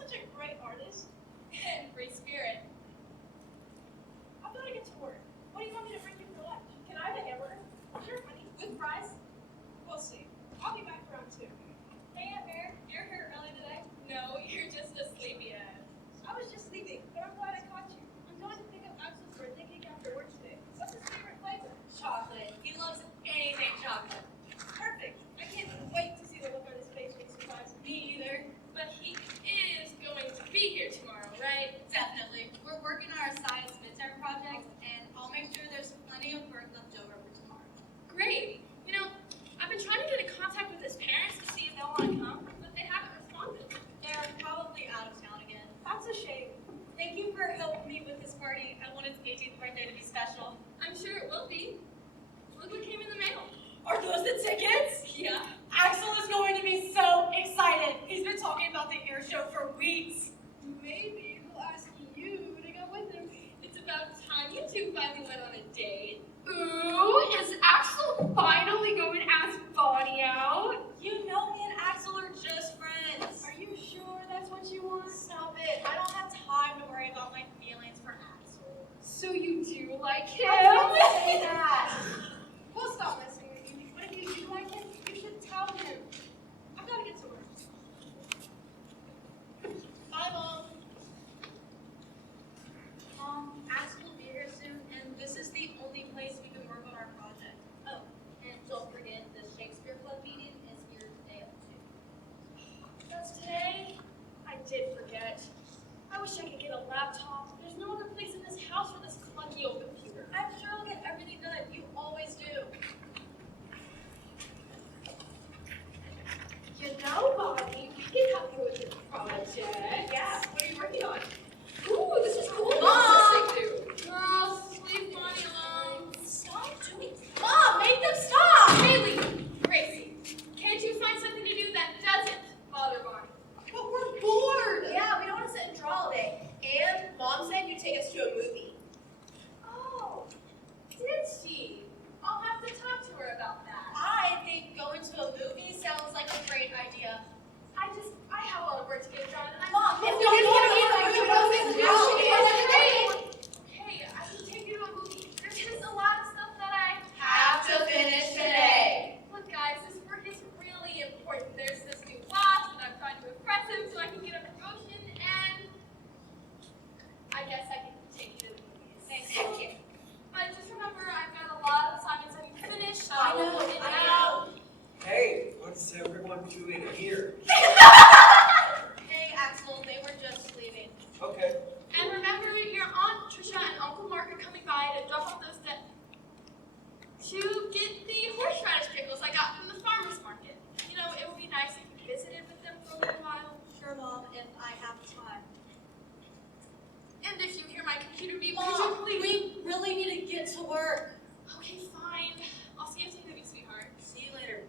such a great artist. And free spirit. I've got to get to work. What do you want me to bring you for lunch? Can I have a hamburger? Sure, honey. With fries? We'll see. I'll be back around 2. Hey, Aunt Mare, you're here early today? No, you're just a sleepyhead. I was just leaving, but I'm glad I caught you. I'm going to pick up Axel's birthday cake after work today. What's his favorite flavor? Chocolate. He loves anything chocolate. Perfect. I can't wait to see the look on his face when he surprises me. Me either. But he is going to be here tomorrow, right? Definitely. We're working on our science midterm project, and I'll make sure there's plenty of work left over for tomorrow. Great. You know, I've been trying to get in contact with his parents to see if they'll want to come, but they haven't responded. They're probably out of town again. That's a shame. Thank you for helping me with this party. I want his 18th birthday to be special. I'm sure it will be. Look what came in the mail. Are those the tickets? Yeah. Axel is going to be so excited. He's been talking about the air show for weeks. Maybe he'll ask you to go with him. It's about time you two finally went on a date. Ooh, is Axel finally going to ask Bonnie out? You know me and Axel are just friends. Are you sure that's what you want? Stop it. I don't have time to worry about my feelings for Axel. So you do like him? Don't say that. We'll stop messing with you. But if you do like him, you should tell him. I've got to get to work. Bye, Mom. Mom, Axel will be here soon, and this is the only place we can work on our project. Oh, and don't forget the Shakespeare Club meeting is here today at 2. That's today? I did forget. I wish I could get a laptop. There's no other place in this house for this clunky old computer. I'm sure I'll get everything done. You always do. You know, Bonnie, we can help you with this project. Yeah, what are you working on? Ooh, this is cool. Mom! What's this thing do? Girls, leave Bonnie alone. Stop doing that. Mom, make them stop. Haley, Gracie, can't you find something to do that doesn't bother Bonnie? But we're bored. Yeah, we don't want to sit and draw all day. And Mom said you'd take us to a movie. Oh, did she? I'll have to talk to her about that. I think going to a movie sounds like a great idea. I have a lot of work to get done, and I'm Mom, not if don't go to Okay, I can take you to a movie. There's just a lot of stuff that I Have to finish today. Look, guys, this work is really important. There's this new boss, and I'm trying to impress him so I can get a promotion, and I guess I can take you to the movies. Thanks. But just remember, I've got a lot of assignments I need to finish, so I know, will get I it know. out. Hey, what's everyone doing here? Hey, Axel, they were just leaving. Okay. And remember, your Aunt Trisha and Uncle Mark are coming by to drop off those to get the horseradish pickles I got from the farmer's market. You know, it would be nice if you visited with them for a little while. Sure, Mom, if I have time. And if you hear my computer beep, could you Mom, please... we really need to get to work. Okay, fine. I'll see you at the movie, sweetheart. See you later.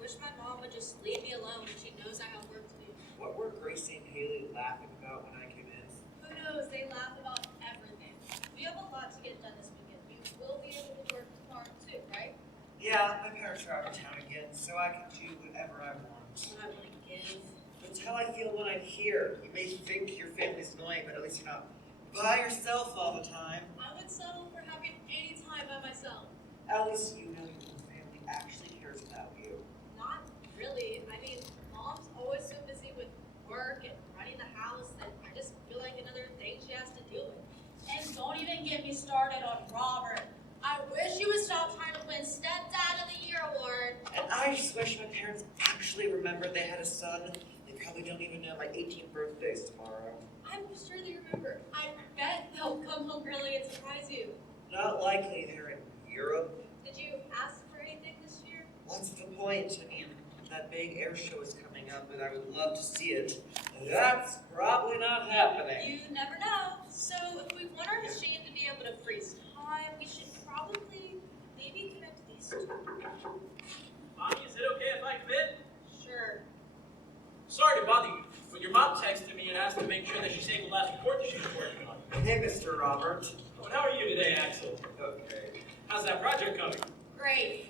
Wish my mom would just leave me alone when she knows I have work to do. What were Gracie and Haley laughing about when I came in? Who knows? They laugh about everything. We have a lot to get done this weekend. We will be able to work tomorrow too, right? Yeah, my parents are out of town again, so I can do whatever I want. What I want to give. That's how I feel when I'm here. You may think your family's annoying, but at least you're not by yourself all the time. I would settle for having any time by myself. At least you know your family actually cares about you. Not really. I mean, Mom's always so busy with work and running the house that I just feel like another thing she has to deal with. And don't even get me started on Robert. I wish you would stop trying to win Stepdad of the Year award. And I just wish my parents actually remembered they had a son. They probably don't even know my 18th birthday is tomorrow. I'm sure they remember. I bet they'll come home early and surprise you. Not likely. They're in Europe. Did you ask for anything this year? What's the point? I mean, that big air show is coming up, and I would love to see it. That's probably not happening. You never know. So if we want our machine to be able to freeze time, we should probably maybe connect these two. Bonnie, is it okay if I come in? Sure. Sorry to bother you, but your mom texted me and asked to make sure that she saved the last report that she was working on. Hey, Mr. Robert. Oh, and how are you today, Axel? Okay. How's that project coming? Great.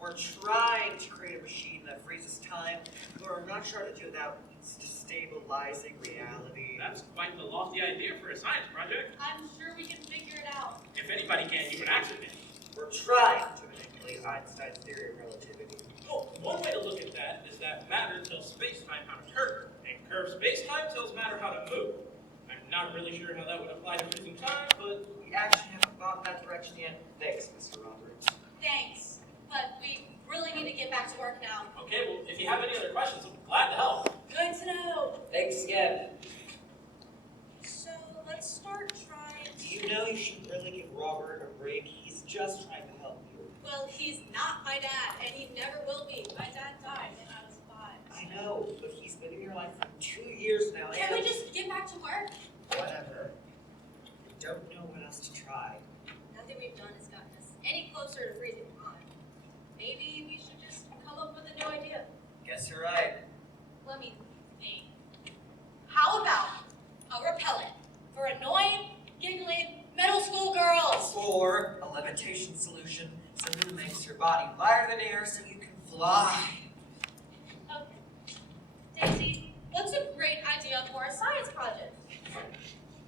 We're trying to create a machine that freezes time, but we're not sure how to do it without Stabilizing reality. That's quite the lofty idea for a science project. I'm sure we can figure it out. If anybody can, you would actually can. We're trying to manipulate Einstein's theory of relativity. Oh, one way to look at that is that matter tells space-time how to curve, and curved space-time tells matter how to move. I'm not really sure how that would apply to freezing time, but We actually haven't thought that direction yet. Thanks, Mr. Roberts. Thanks, but we really need to get back to work now. okay, well, if you have any other questions, I'm glad to help. Good to know. Thanks again. So let's start trying. Do you know you should really give Robert a break? He's just trying to help you. Well, he's not my dad, and he never will be. My dad died when I was 5. I know, but he's been in your life for 2 years now. Can we just get back to work? Whatever. I don't know what else to try. Nothing we've done has gotten us any closer to freezing time. Maybe we should just come up with a new idea. Guess you're right. Let me think. How about a repellent for annoying, giggling middle school girls? Or a levitation solution, something that makes your body lighter than air so you can fly. Okay. Daisy, what's a great idea for a science project?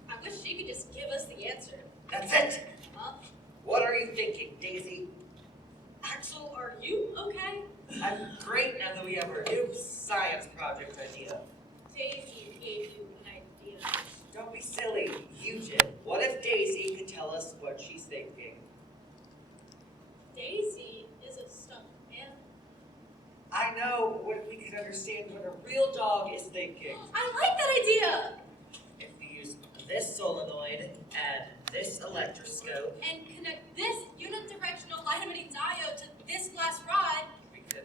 I wish she could just give us the answer. That's it. Huh? What are you thinking, Daisy? Axel, are you okay? I'm great now that we have our new science project idea. Daisy gave you an idea. Don't be silly. You did. What if Daisy could tell us what she's thinking? Daisy is a stuffed animal. I know, but what if we could understand what a real dog is thinking? I like that idea! If we use this solenoid and this electroscope, And connect this unidirectional light emitting diode to this glass rod, we could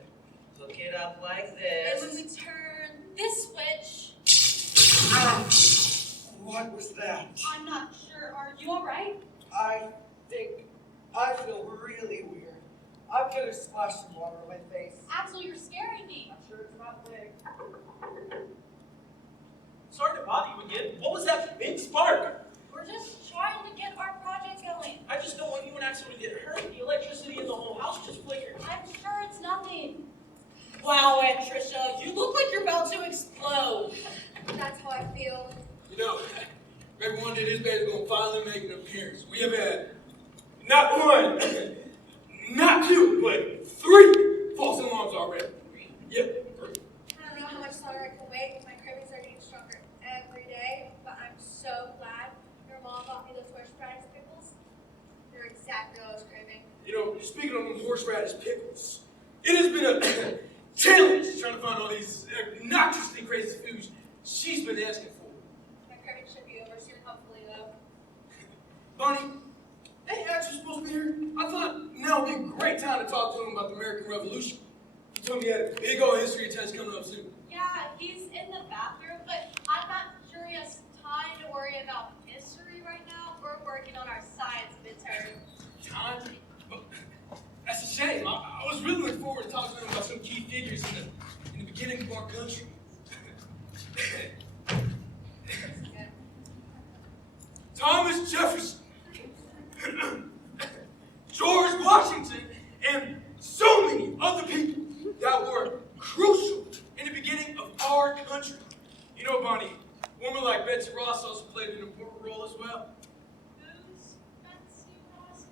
hook it up like and when we this. turn this switch, Ah! What was that? I'm not sure. Are you alright? I think I feel really weird. I'm gonna splash some water on my face. Axel, you're scaring me. I'm sure it's not big. Sorry to bother you again. What was that big spark? We're just trying to get our project going. I just don't want you and Axel to get hurt. The electricity in the whole house just flickered. I'm sure it's nothing. Wow, Aunt Trisha, you look like you're about to explode. That's how I feel. You know, maybe one day this baby's gonna finally make an appearance. We have had not one, not two, but 3 false alarms already. Yep. I don't know how much longer I can wait. My cravings are getting stronger every day, but I'm so glad your mom bought me those horseradish pickles. They're exactly what I was craving. You know, speaking of them horseradish pickles, it has been a challenge trying to find all these obnoxiously crazy foods she's been asking for. My cravings should be over soon, hopefully, though. Bonnie, ain't Axel supposed to be here? I thought now would be a great time to talk to him about the American Revolution. He told me he had a big old history test coming up soon. Yeah, he's in the bathroom, but I'm not sure he has time to worry about history right now. We're working on our science midterm. Time? But that's a shame. I was really looking forward to talking to him about some key figures in the beginning of our country. Thomas Jefferson, George Washington, and so many other people that were crucial in the beginning of our country. You know, Bonnie, women like Betsy Ross also played an important role as well. Who's Betsy Ross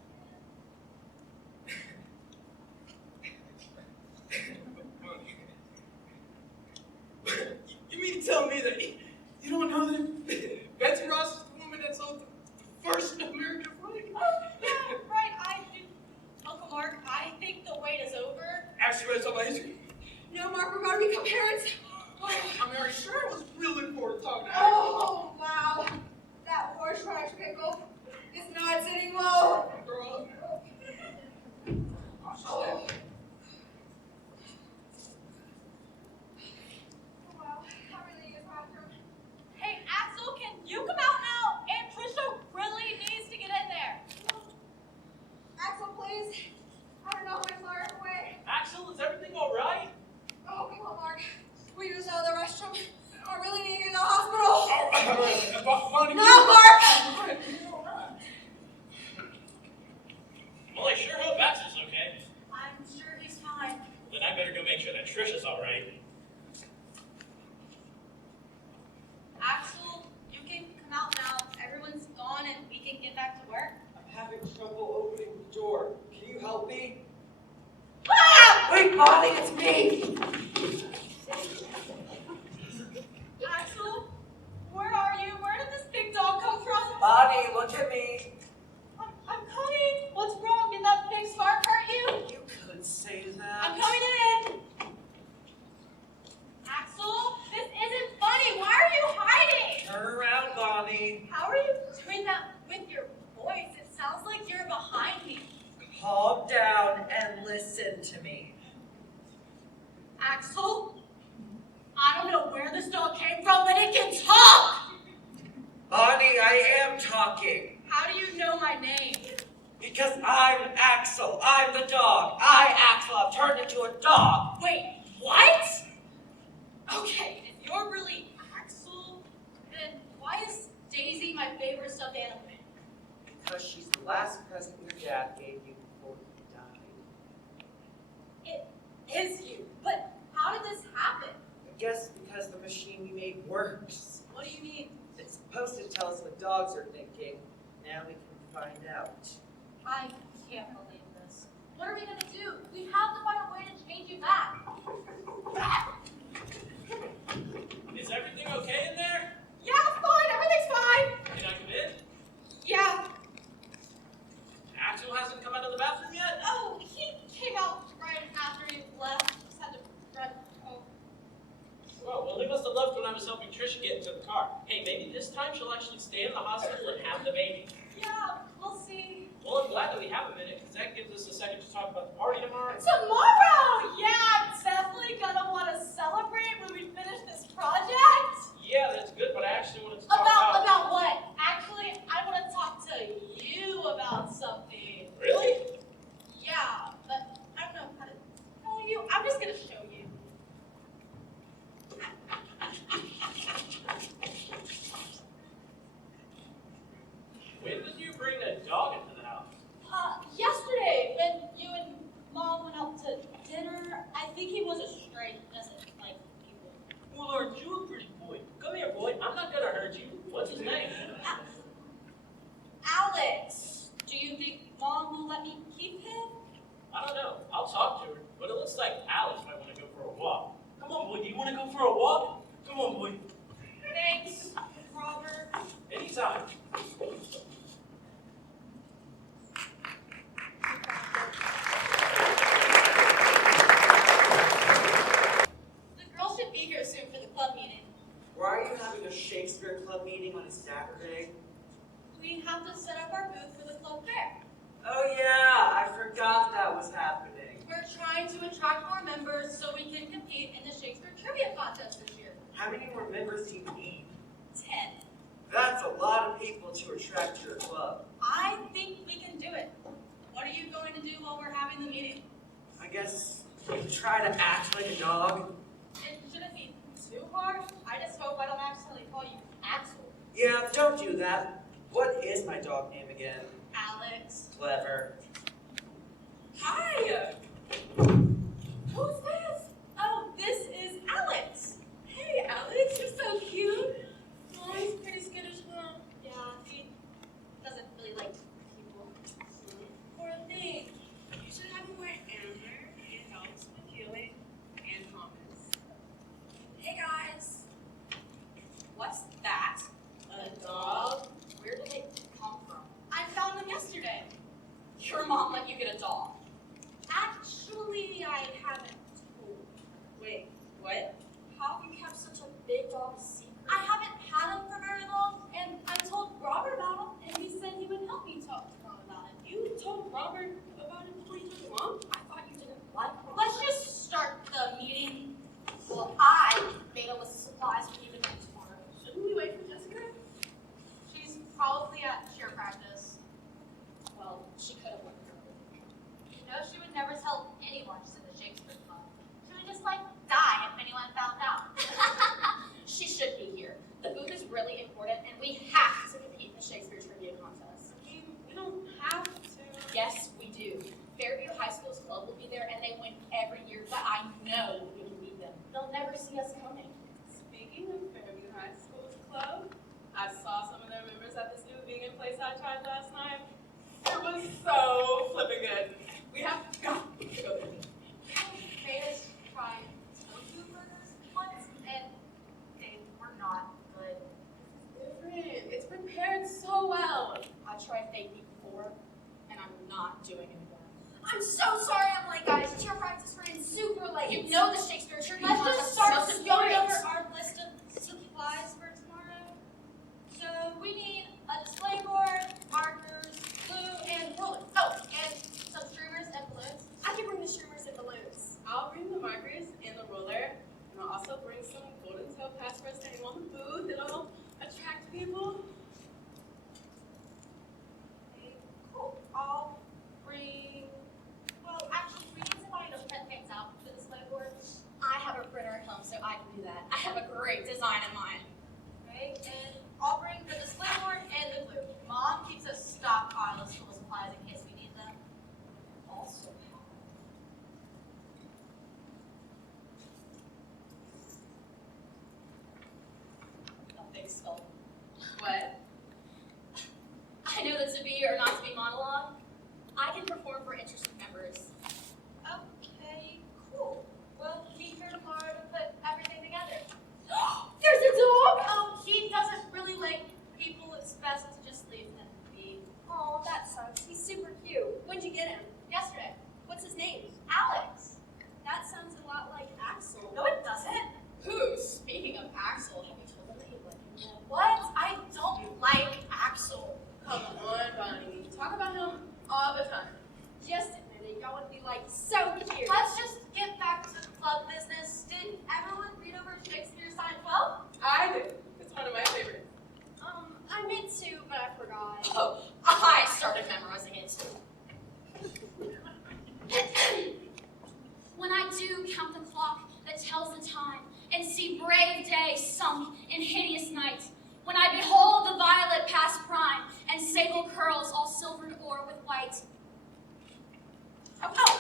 You mean to tell me that you don't know that Betsy Ross is the woman that sold the first American flag? Oh, yeah, right, I do. Uncle Mark, I think the wait is over. Actually, ready to talk about history? No, Mark, we're going to become parents. I'm very sure I was really looking forward to talking to her. Oh, wow. That horseradish pickle is not sitting well. Girl. Oh. Wow, I really need a bathroom. Hey, Axel, can you come out now? Aunt Trisha really needs to get in there. Axel, please. I don't know how much longer I can wait. Axel, is everything all right? Oh, come on, Mark. We use out of the restroom. I really need you in the hospital. Bonnie, No, Mark! Well, I sure hope Axel's okay. I'm sure he's fine. Then I better go make sure that Trisha's all right. Bonnie, look at me. I'm coming. What's wrong? Did that big scarf hurt you? You could say that. I'm coming in. Axel, this isn't funny. Why are you hiding? Turn around, Bonnie. How are you doing that with your voice? It sounds like you're behind me. Calm down and listen to me. Axel, I don't know where this dog came from, but it can talk. Bonnie, I am talking. How do you know my name? Because I'm Axel. I'm the dog. Axel, have turned into a dog. Wait, what? Okay, if you're really Axel, then why is Daisy my favorite stuffed animal? Because she's the last present your dad gave you before he died. It is you, but how did this happen? I guess because the machine we made works. What do you mean? It's supposed to tell us what dogs are thinking. Now we can find out. I can't believe this. What are we gonna do? We have to find a way to change you back. Is everything okay in there? Yeah, fine, everything's fine. Can I come in? Yeah. Axel hasn't come out of the bathroom yet? Oh, he came out right after he left. Just had to run home. Well, he must have left when I was helping Trisha get into the car. Hey, maybe this time she'll actually stay in the hospital and have the baby. Yeah, we'll see. Well, I'm glad that we have a minute, because that gives us a second to talk about the party tomorrow. Tomorrow! Yeah, I'm definitely gonna want to celebrate when we finish this project. Yeah, that's good, but I actually wanted to talk About what? Actually, I want to talk to you about something. Really? Yeah, but I don't know how to tell you. I'm just gonna show you. When did you bring a dog into the house? Yesterday, when you and Mom went out to dinner, I think he was a stray. He doesn't like people. Well, aren't you a pretty boy? Come here, boy. I'm not gonna hurt you. What's his name? Alex, do you think Mom will let me keep him? I don't know. I'll talk to her. But it looks like Alex might want to go for a walk. Come on, boy. Do you want to go for a walk? Come on, boy. Thanks, Robert. Anytime. The girls should be here soon for the club meeting. Why are you having a Shakespeare Club meeting on a Saturday? We have to set up our booth for the club fair. Oh yeah, I forgot that was happening. We're trying to attract more members so we can compete in the Shakespeare Trivia Contest this year. How many more members do you need? 10. That's a lot of people to attract to your club. I think we can do it. What are you going to do while we're having the meeting? I guess you try to act like a dog. It shouldn't be too hard. I just hope I don't accidentally call you Axel. Yeah, don't do that. What is my dog name again? Alex. Clever. Hi. Who's this? Oh, this is Alex. Hey, Alex, you're so cute. Oh, he's pretty skittish, huh? Yeah, he doesn't really like people. Poor thing. You should have him wear amber. It helps with healing and calmness. Hey guys. What's that? A dog? Where did it come from? I found them yesterday. Your mom let you get a dog. Actually, I haven't told. Wait, what? How have you kept such a big dog secret? I haven't had him for very long, and I told Robert about him, and he said he would help me talk to Mom about it. You told Robert about it before you told your mom? I thought you didn't like Robert. Let's just start the meeting. Well, I made a list of supplies we need to make tomorrow. Shouldn't we wait for Jessica? She's probably at cheer practice. Well, she could have went early. prepared so well. I tried thinking before, and I'm not doing it again. I'm so sorry I'm late, guys. Cheer practice ran super late. You know the Shakespeare trivia Let's contest just is start most going important. over our list of supplies for tomorrow. So we need a display board, markers, glue, and rulers. Oh, and some streamers and balloons. I can bring the streamers and balloons. I'll bring the markers and the ruler, and I'll also bring some golden topaz for us to hang on the booth. It'll attract people. Okay, cool. I'll bring. Well, actually, we need somebody to print things out for the display board. I have a printer at home, so I can do that. I have a great design in mind. Right, and I'll bring the display board and the glue. Mom keeps a stockpile of school supplies in case we need them. Also A big skull. What? I know that to be or not to be monologue, I can perform for interested members. Okay, cool. Well, meet here tomorrow to put everything together. There's a dog! Oh, he doesn't really like people. It's best to just leave him be. Oh, that sucks. He's super cute. When'd you get him? Yesterday, What's his name? Alex. That sounds a lot like Axel. No, it doesn't. Who, speaking of Axel, have you told them that you like him? What? I don't like Axel. Come on, Bonnie. Talk about him all the time. Just admit it. Y'all would be like so cute. Let's just get back to the club business. Did everyone read over Shakespeare's Sonnet 12? I do. It's one of my favorites. I meant to, but I forgot. Oh, I started memorizing it. When I do count the clock that tells the time, and see brave day sunk in hideous night, when I behold the violet past prime, and sable curls all silvered o'er with white. Oh!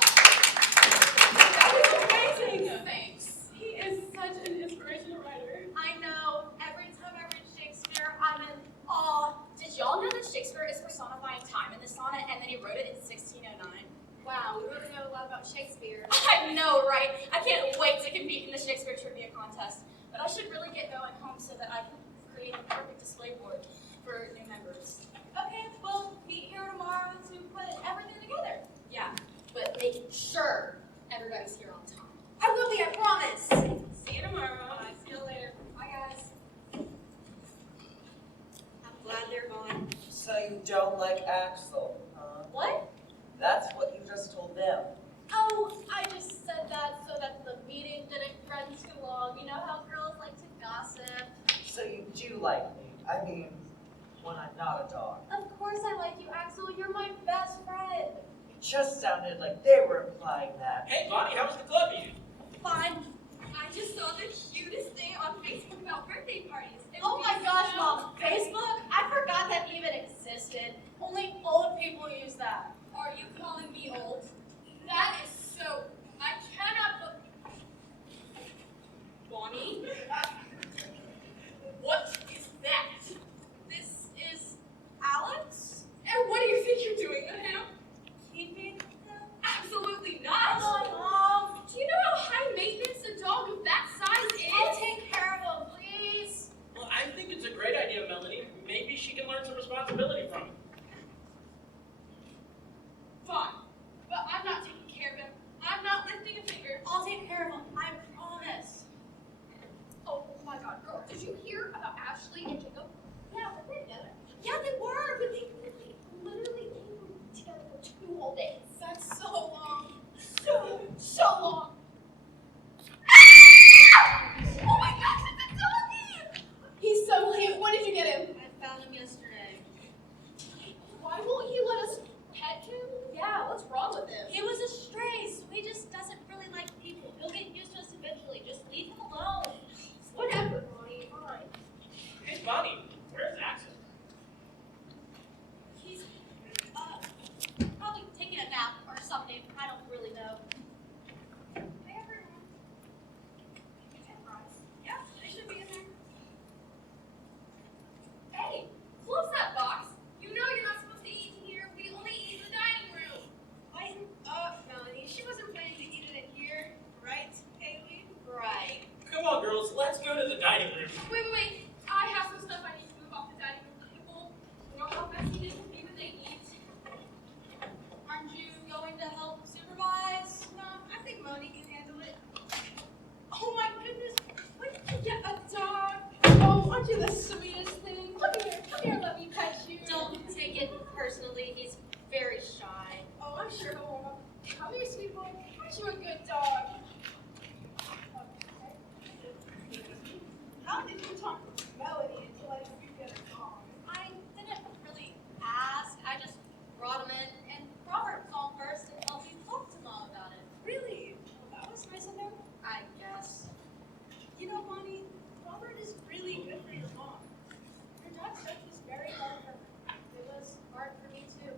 That was amazing. Thanks. He is such an inspirational writer. I know. Every time I read Shakespeare, I'm in awe. Did y'all know that Shakespeare is personifying time in this sonnet, and then he wrote it in 1609? Wow, we really know a lot about Shakespeare. I know, right? I can't wait to compete in the Shakespeare trivia contest. But I should really get going home so that I can create the perfect display board for new members. Okay, we'll meet here tomorrow to put everything together. Yeah, but making sure everybody's here on time. I will be, I promise. See you tomorrow. Bye. See you later. Bye, guys. I'm glad they're gone. So you don't like Axel, huh? What? That's what you just told them. Oh, I just said that so that the meeting didn't run too long. You know how girls like to gossip. So you do like me. I mean, when I'm not a dog. Of course I like you, Axel. You're my best friend. It just sounded like they were implying that. Hey, Bonnie, how was the club meeting? Fine. I just saw the cutest thing on Facebook about birthday parties. Oh my gosh, Mom. Facebook? I forgot that even existed. Only old people use that. Are you calling me old? That is so. I cannot. Bonnie? What is that? This is Alex? And what do you think you're doing with him? Keeping him? Absolutely not. Come on, Mom. Do you know how high maintenance a dog of that size I'll is? take care of him, please. Well, I think personally, he's very shy. Oh, I'm sure he'll warm up. Come here, sweet boy. Aren't you a good dog? How did you talk to Melody until I knew you get her dog? I didn't really ask. I just brought him in, and Robert called first and helped me talk to Mom about it. Really? Well, that was nice of him. I guess. You know, Bonnie, Robert is really good for your mom. Your dad search was very hard for her. It was hard for me too.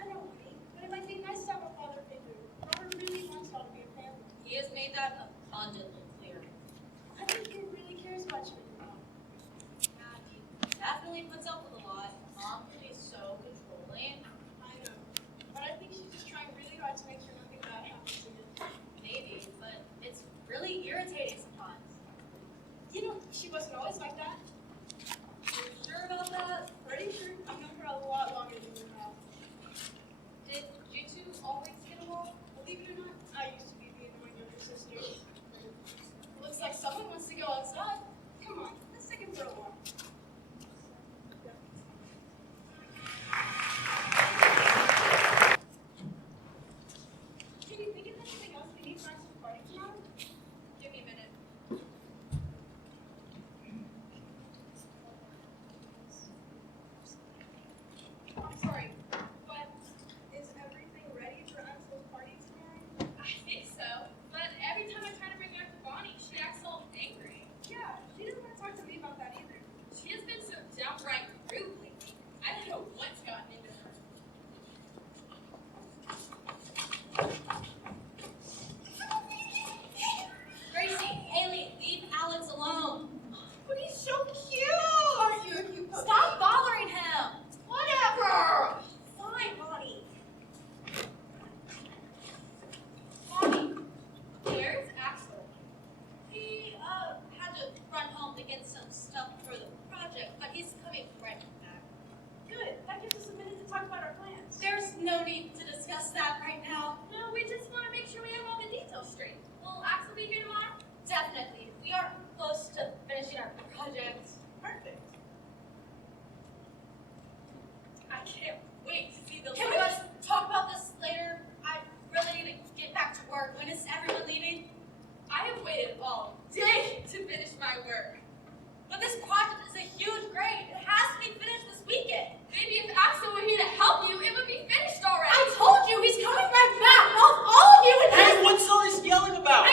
I know, honey, but it might be nice to have a father figure. Robert really wants y'all to be a family. He has made that abundantly clear. I think he really cares about you and your mom. He definitely puts up with a lot. Mom can be so controlling. I know, but I think she's just trying really hard to make sure nothing bad happens to him. Maybe, but it's really irritating sometimes. You know, she wasn't always like that. You sure about that? Pretty sure I've known her a lot longer than you have. Did you two always get along? Believe it or not, I used to be the annoying younger sister. Looks like someone wants to go outside. Come on, let's take him for a walk. Can you think of anything else we need for our party tomorrow? Give me a minute. I'm sorry, but is everything ready for Axel's party tomorrow? I think so. But every time I try to bring it up to Bonnie, she acts all angry. Yeah, she didn't want to talk to me about that either. She has been so downright rude lately. I don't know what's gotten into her. Gracie, Haley, leave Alex alone. But he's so cute! Aren't you a cute puppy? Stop bothering him. Whatever! Fine, Bonnie. Bonnie, where's Axel? He had to run home to get some stuff for the project, but he's coming right back. Good. That gives us a minute to talk about our plans. There's no need to discuss that right now. No, we just want to make sure we have all the details straight. Will Axel be here tomorrow? Definitely. We are close to finishing our project. Perfect. I can't wait to see the Can we guys talk about this later? I really need to get back to work. When is everyone leaving? I have waited all day to finish my work. But this project is a huge grade. It has to be finished this weekend. Maybe if Axel were here to help you, it would be finished already. I told you he's coming right back. All of you and Hey, what's all this yelling about?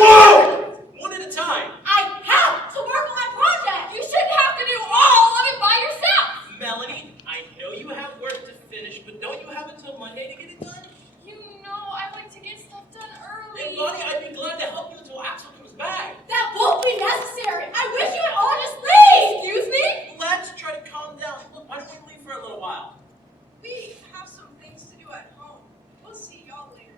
Whoa! One at a time. I have to work on my project. You shouldn't have to do all of it by yourself. Melanie, I know you have work to finish, but don't you have until Monday to get it done? You know I like to get stuff done early. And Bonnie, I'd be glad to help you until Axel comes back. That won't be necessary. I wish you would all just leave. Excuse me? Let's try to calm down. Look, why don't we leave for a little while? We have some things to do at home. We'll see y'all later.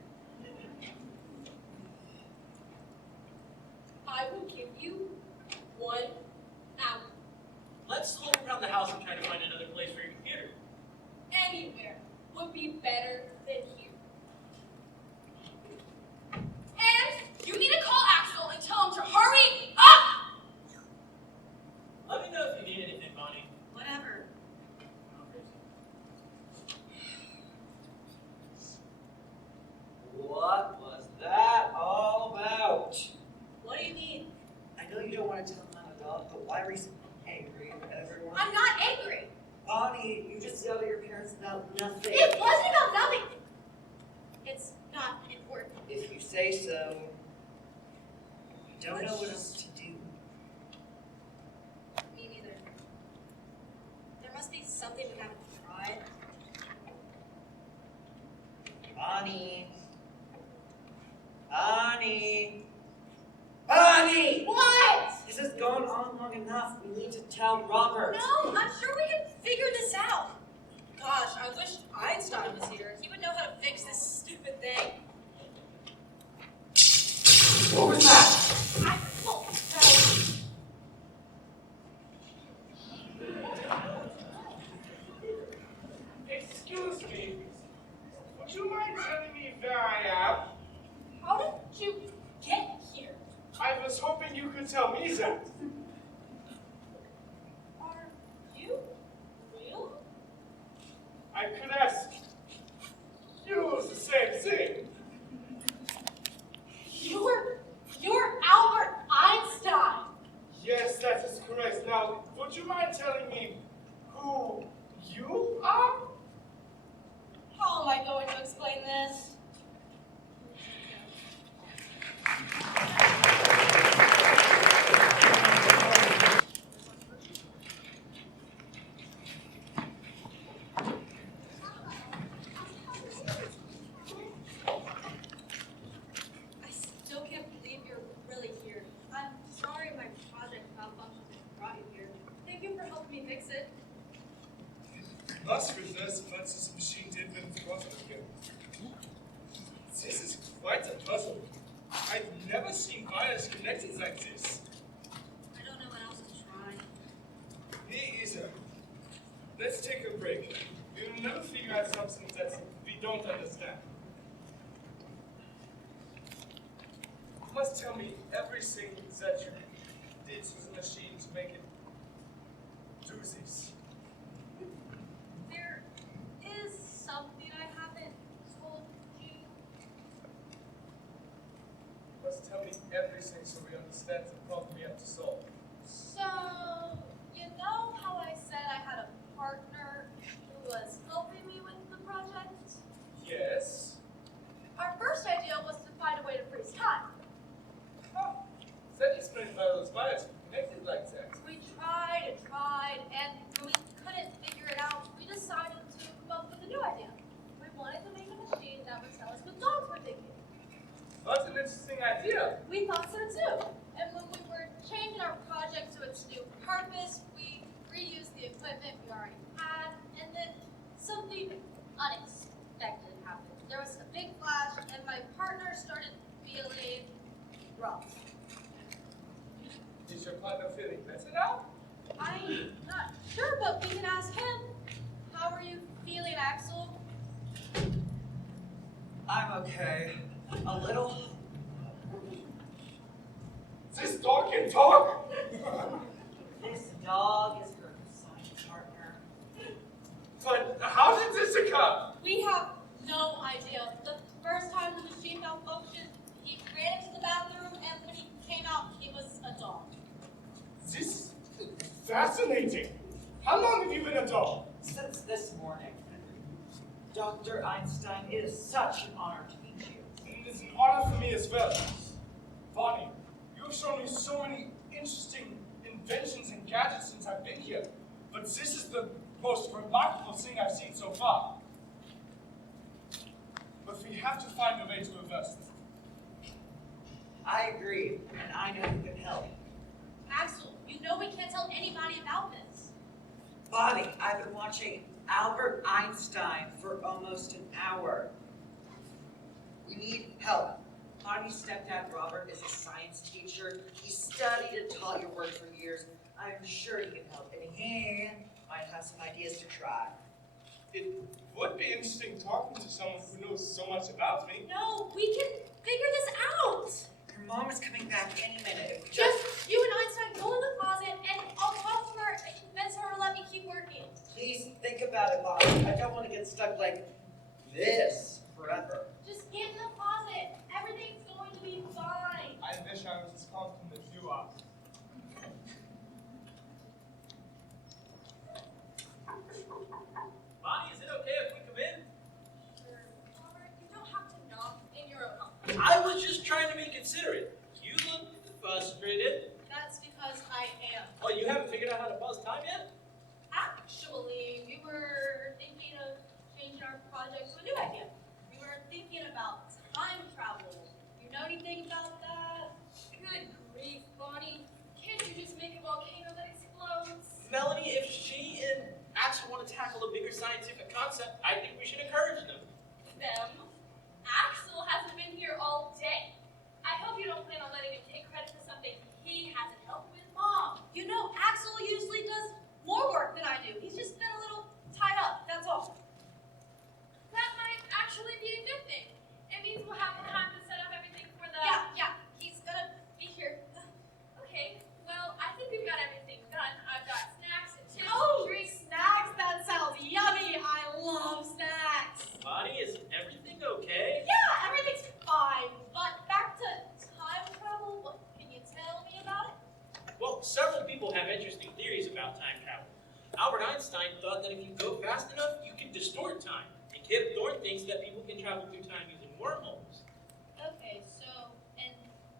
I will give you 1 hour. Let's look around the house and try to find another place for your computer. Anywhere would be better than here. And you need to call Axel and tell him to hurry up! Let me know if you need anything, Bonnie. Whatever. What was that all about? What do you mean? I know you don't want to tell them I'm a dog, but why were you so angry at everyone? I'm not angry. Bonnie, you just yelled at your parents about nothing. It wasn't about nothing. It's not important. If you say so. I don't know what else to do. Me neither. There must be something we haven't tried. Bonnie. Bonnie. Bonnie! What? This has gone on long enough. We need to tell Robert. No, I'm sure we can figure this out. Gosh, I wish Einstein was here. He would know how to fix this stupid thing. What was that? Excuse me. Would you mind telling me where I am? How did you get here? I was hoping you could tell me that. Are you I could ask you the same thing. You're Albert Einstein. Yes, that is correct. Now, would you mind telling me who you are? How am I going to explain this? I still can't believe you're really here. I'm sorry my project malfunctioned and brought you here. Thank you for helping me fix it. Last reverse versus machine did when it was again. This is quite a puzzle. I've never seen wires connected like this. I don't know what else to try. Me either. Let's take a break. We'll never figure out something that we don't understand. You must tell me everything that you did to the machine to make it do this. There is something I haven't told you. You must tell me everything so we understand the problem we have to solve. So, you know how I said I had a partner who was helping me with the project? Yes. Our first idea was to find a way to freeze time. Huh. That explains why those wires are connected like that. We tried, and when we couldn't figure it out, we decided to come up with a new idea. We wanted to make a machine that would tell us what dogs were thinking. That's an interesting idea. We thought so too. And when we were changing our project to its new purpose, we reused the equipment we already had, and then something unexpected happened. There was a big flash, and my partner started feeling rough. Is your partner feeling better now? I'm not sure, but we can ask him. How are you feeling, Axel? I'm okay. A little. This dog can talk? This dog is her science partner. But how did this occur? We have no idea. The first time the machine malfunctioned, he ran into the bathroom, and when he came out, he was a dog. This is fascinating. How long have you been a dog? Since this morning. Dr. Einstein, it is such an honor to meet you. And it's an honor for me as well. Bonnie, you have shown me so many interesting inventions and gadgets since I've been here. But this is the most remarkable thing I've seen so far. But we have to find a way to reverse this. I agree, and I know you can help. Axel, you know we can't tell anybody about this. Bonnie, I've been watching Albert Einstein for almost an hour. We need help. Bonnie's stepdad, Robert, is a science teacher. He studied and taught your work for years. I'm sure he can help, and he might have some ideas to try. It would be interesting talking to someone who knows so much about me. No, we can figure this out. Your mom is coming back any minute. If we Just you and Einstein go in the closet, and I'll talk to her and convince her to let me keep working. Please think about it, Bonnie. I don't want to get stuck like this forever. Just get in the closet. Everything's going to be fine. I wish I was as confident as you are. Bonnie, is it okay if we come in? Sure. Robert, you don't have to knock in your own office. I was just trying to be considerate. You look frustrated. That's because people have interesting theories about time travel. Albert Einstein thought that if you go fast enough, you can distort time. And Kip Thorne thinks that people can travel through time using wormholes. Okay, so in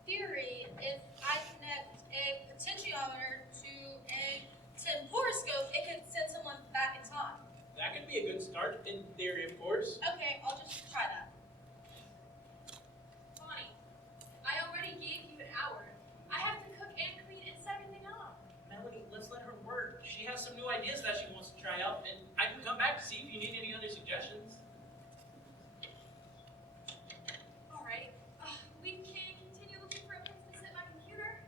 theory, if I connect a potentiometer to a temporoscope, it could send someone back in time. That could be a good start, in theory, of course. Okay, I'll just try that. Bonnie, I already gave you an hour. I have to cook and clean and set everything up. Melanie, let's let her work. She has some new ideas that she wants to try out, and I can come back to see if you need any other suggestions. Alright, we can continue looking for a place to set my computer.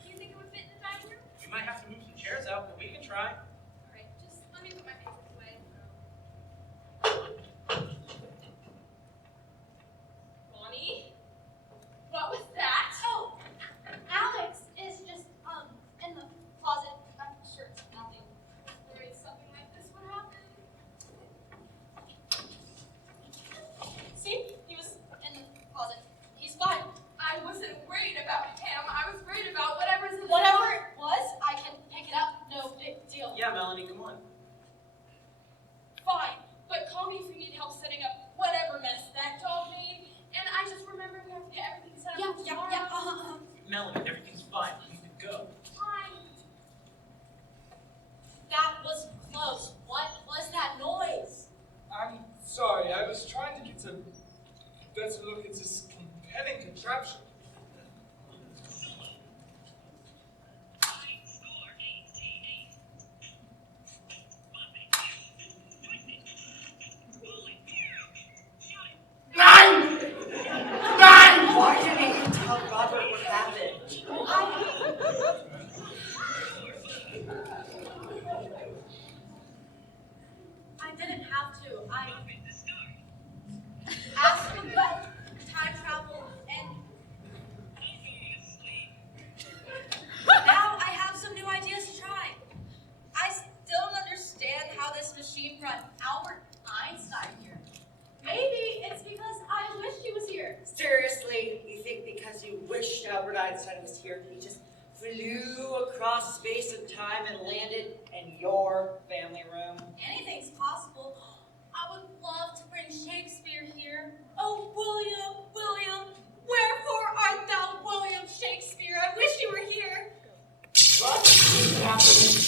Do you think it would fit in the dining room? We might have to move some chairs out, but we can try. Alright, just let me put my papers away. Bonnie? What was that? Oh, Alex is just, in the closet. I'm sure it's nothing. I was worried something like this would happen. See? He was in the closet. He's fine. I wasn't worried about him. I was worried about whatever's in the Whatever it was, I can pick it up. No big deal. Yeah, Melanie, come on. Fine, but call me if you need help setting up whatever mess that dog made. And I just remember we have to get everything set up for tomorrow. Melanie, everything's fine. We need to go. Fine. That was close. What was that noise? I'm sorry, I was trying to get a better look at this compelling contraption. Why didn't you tell Robert what happened? I didn't have to. I asked him about time travel, and now I have some new ideas to try. I still don't understand how this machine brought Albert Einstein here. Maybe it's because I wish he was here. Seriously, you think because you wished Albert Einstein was here, he just flew across space and time and landed in your family room? Anything's possible. I would love to bring Shakespeare here. Oh, William, William, wherefore art thou, William Shakespeare? I wish you were here. What is happening?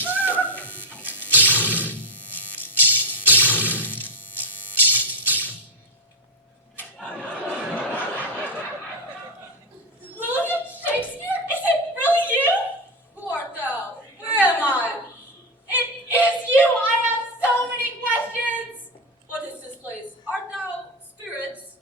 William Shakespeare? Is it really you? Who art thou? Where am I? It is you! I have so many questions! What is this place? Art thou spirits?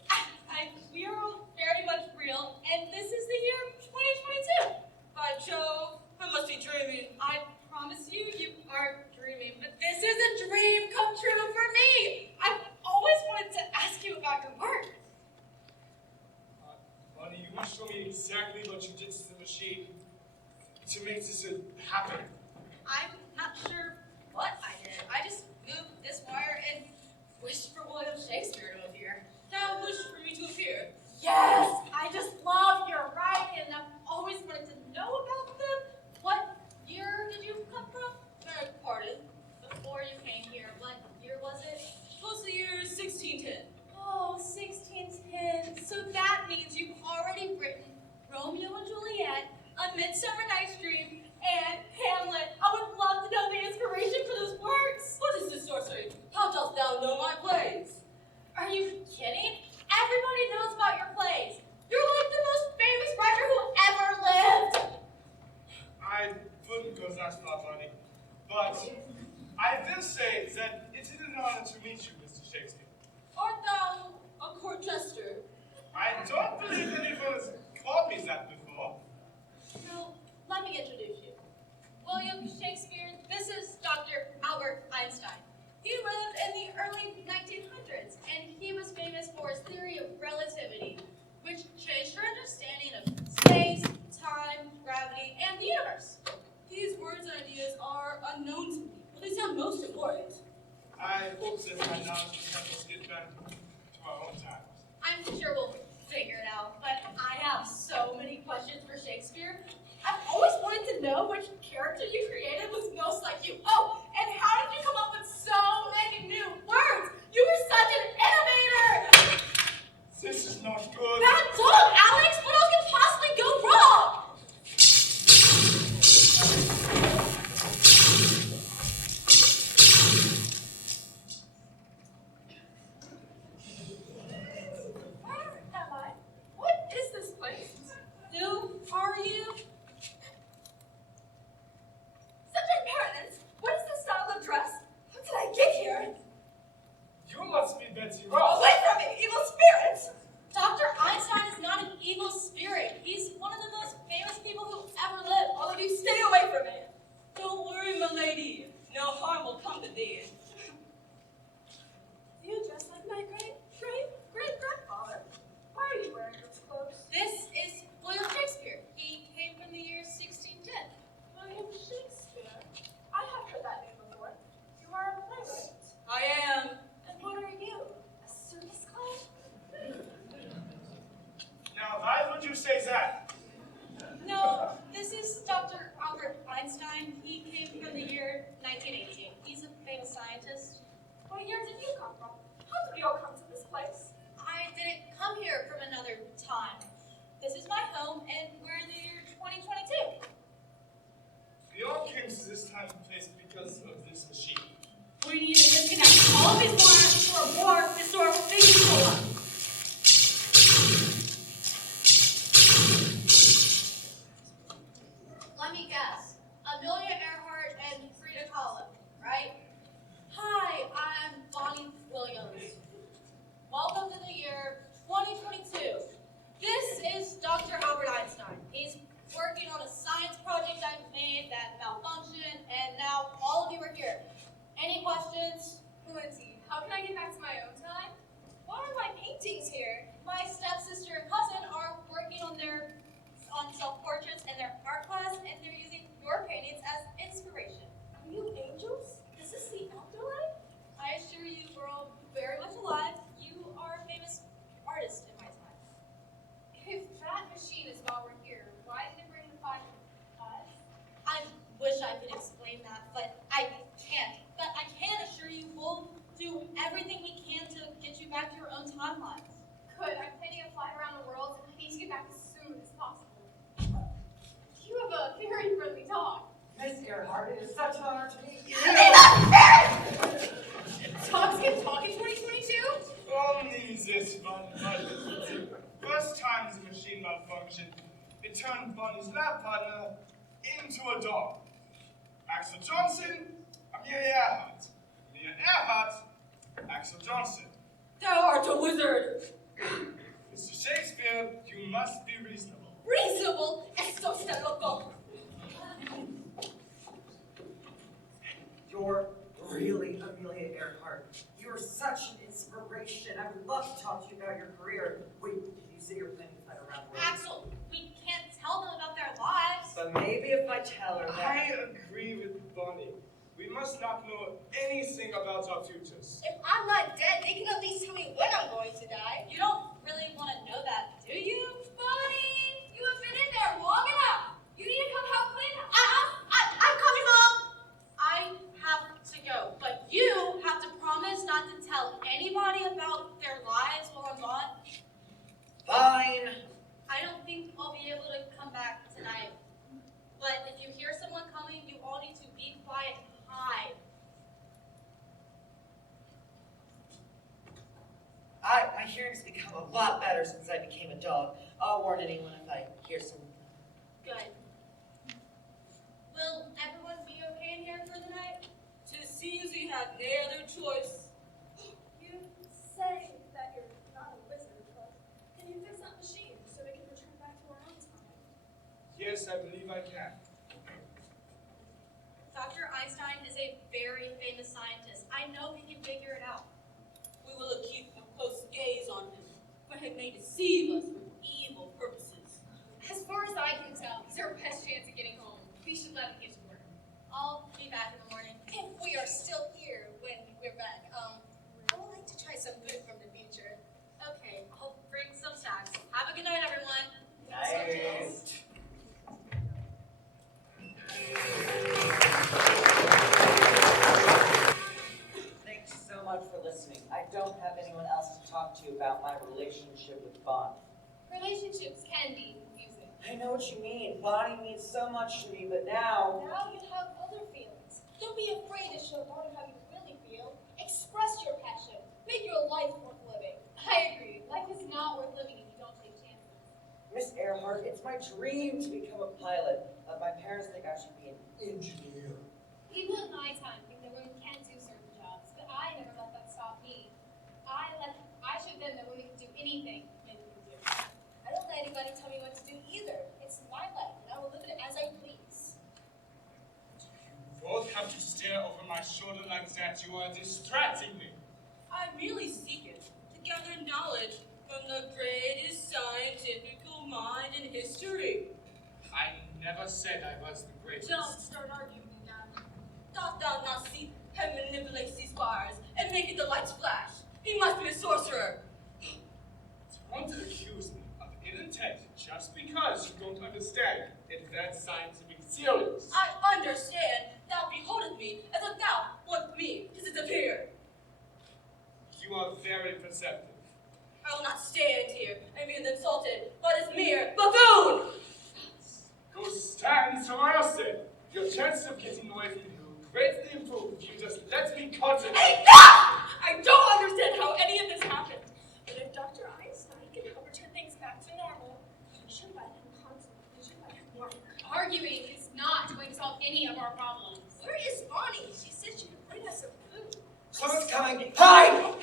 We are all very much real, and this is the year 2022. By Jove, I must be dreaming. I promise you, you are dreaming, but this is a dream come true for me. I've always wanted to ask you about your work. Bonnie, you will show me exactly what you did to the machine to make this happen. I'm not sure what I did. I just moved this wire and wished for William Shakespeare to appear. Now wish for me to appear. Yes! I just love your writing, and I've always wanted to know about them. What year did you come from? Beg pardon. Before you came here, what year was it? Was the year 1610. Oh, 1610. So that means you've already written Romeo and Juliet, A Midsummer Night's Dream, and Hamlet. I would love to know the inspiration for those works. What is this sorcery? How dost thou know my plays? Are you kidding? Everybody knows about your plays. You're like the most famous writer who ever lived. I wouldn't go that far, Bonnie, but I will say that it is an honor to meet you, Mr. Shakespeare. Art thou a court jester? I don't believe anyone has called me that before. So, let me introduce you. William Shakespeare, this is Dr. Albert Einstein. He lived in the early 1900s, and he was famous for his theory of relativity, which changed our understanding of space, time, gravity, and the universe. These words and ideas are unknown to me, but they sound most important. I hope that my knowledge will help us get back to our own times. I'm sure we'll figure it out, but I have so many questions for Shakespeare. I've always wanted to know know which character you created was most like you? Oh, and how did you come up with so many new words? You were such an innovator! This is not good. Bad dog, Alex! What else could possibly go wrong? Where am I? What is this place? Who are you? Such impertinence! What is this style of dress? How did I get here? You must be Betsy Ross. Away from me, evil spirits! Dr. Einstein is not an evil spirit. He's one of the most famous people who ever lived. All of you stay away from me! Don't worry, my lady. No harm will come to thee. Do you dress like my great-grandfather? Why are you wearing those clothes? This is William Shakespeare. He came from the year 1610. William Shakespeare? I have heard that name before. You are a playwright. I am. And what are you? A circus clown? Now, why would you say that? No, this is Dr. Albert Einstein. He came from the year 1918. He's a famous scientist. What year did you come from? How did we all come to this place? I didn't come here from another time. This is my home, and we're in the year 2022. We all came to this time and place because of this machine. We need to disconnect all of these wires to our more historical figures for us. Let me guess. Amelia Earhart and Frida Kahlo, right? Hi, I'm Bonnie Williams. Welcome to the year 2022. This is Dr. Albert Einstein. He's working on a science project I've made that malfunctioned, and now all of you are here. Any questions? Lindsay, how can I get back to my own time? Why are my paintings here? My stepsister and cousin are working on self-portraits in their art class, and they're using your paintings as inspiration. Are you angels? Is this the afterlife? I assure you, we're all very much alive. You are a famous artist in my time. If that machine is why we're here, why did it bring the fire to us? I wish I could explain that, but I can't. But I can assure you we'll do everything we can to get you back to your own timelines. Good, I'm planning a flight around the world and I need to get back as soon as possible. You have a very friendly dog. Miss Earhart, it is such an honor to meet you. Dogs can talk in 2022? Only this one budget. First time the machine malfunctioned, it turned Bonnie's lab partner into a dog. Axel Johnson, Amelia Earhart. Amelia Earhart, Axel Johnson. Thou art a wizard. Mr. Shakespeare, you must be reasonable. Reasonable? Esto está loco. You're really Amelia Earhart. You're such an inspiration. I would love to talk to you about your career. Wait, did you say you're planning to fly around the world? Axel, we can't tell them about their lives. But maybe if I tell her that. I agree with Bonnie. We must not know anything about our futures. If I'm not dead, they can at least tell me when I'm going to die. You don't really want to know that, do you? Bonnie, you have been in there long enough. You need to come help clean up. I'm coming, Mom. I have to go, but you have to promise not to tell anybody about their lives while I'm gone. Fine. I don't think I'll be able to come back tonight. But if you hear someone coming, you all need to be quiet and hide. My hearing's become a lot better since I became a dog. I'll warn anyone if I hear someone. Good. Will everyone be okay in here for the night? To seems we had no other choice. You say that you're not a wizard, but can you fix that machine so we can return back to our own time? Yes, I believe I can. Dr. Einstein is a very famous scientist. I know he can figure it out. We will keep a close gaze on him, for he may deceive us for evil purposes. As far as I can tell, he's our best chance of getting home. We should let him get to work. I'll be back in the morning. If we are still here when we're back, I would like to try some food from the future. Okay, I'll bring some snacks. Have a good night, everyone. Nice. Relationships can be confusing. I know what you mean. Bonnie means so much to me, but now... Now you have other feelings. Don't be afraid to show Bonnie how you really feel. Express your passion. Make your life worth living. I agree. Life is not worth living if you don't take chances. Miss Earhart, it's my dream to become a pilot. My parents think I should be an engineer. People in my time think that women can't do certain jobs, but I never let that stop me. I showed them that women can do anything men can do. I don't let anybody tell me what to do either. It's my life, and I will live it as I please. You both have to stare over my shoulder like that. You are distracting me. I merely seek it to gather knowledge from the greatest scientific mind in history. I never said I was the greatest. Don't start arguing, Dad. Dost thou not see how he manipulates these wires and making the lights flash? He must be a sorcerer. Don't accuse me of ill intent just because you don't understand advanced scientific theories. I understand. Thou beholdest me as if thou want me to disappear. You are very perceptive. I will not stand here and be insulted by this mere buffoon! Go stand somewhere else then. Your chances of getting away from you greatly improve if you just let me concentrate. Enough! I don't understand how any of this happened. But if Dr. Einstein can help return things back to normal, we should let him concentrate. We should let him work. Arguing is not going to solve any of our problems. Where is Bonnie? She said she could bring us some food. Someone's coming. Hide!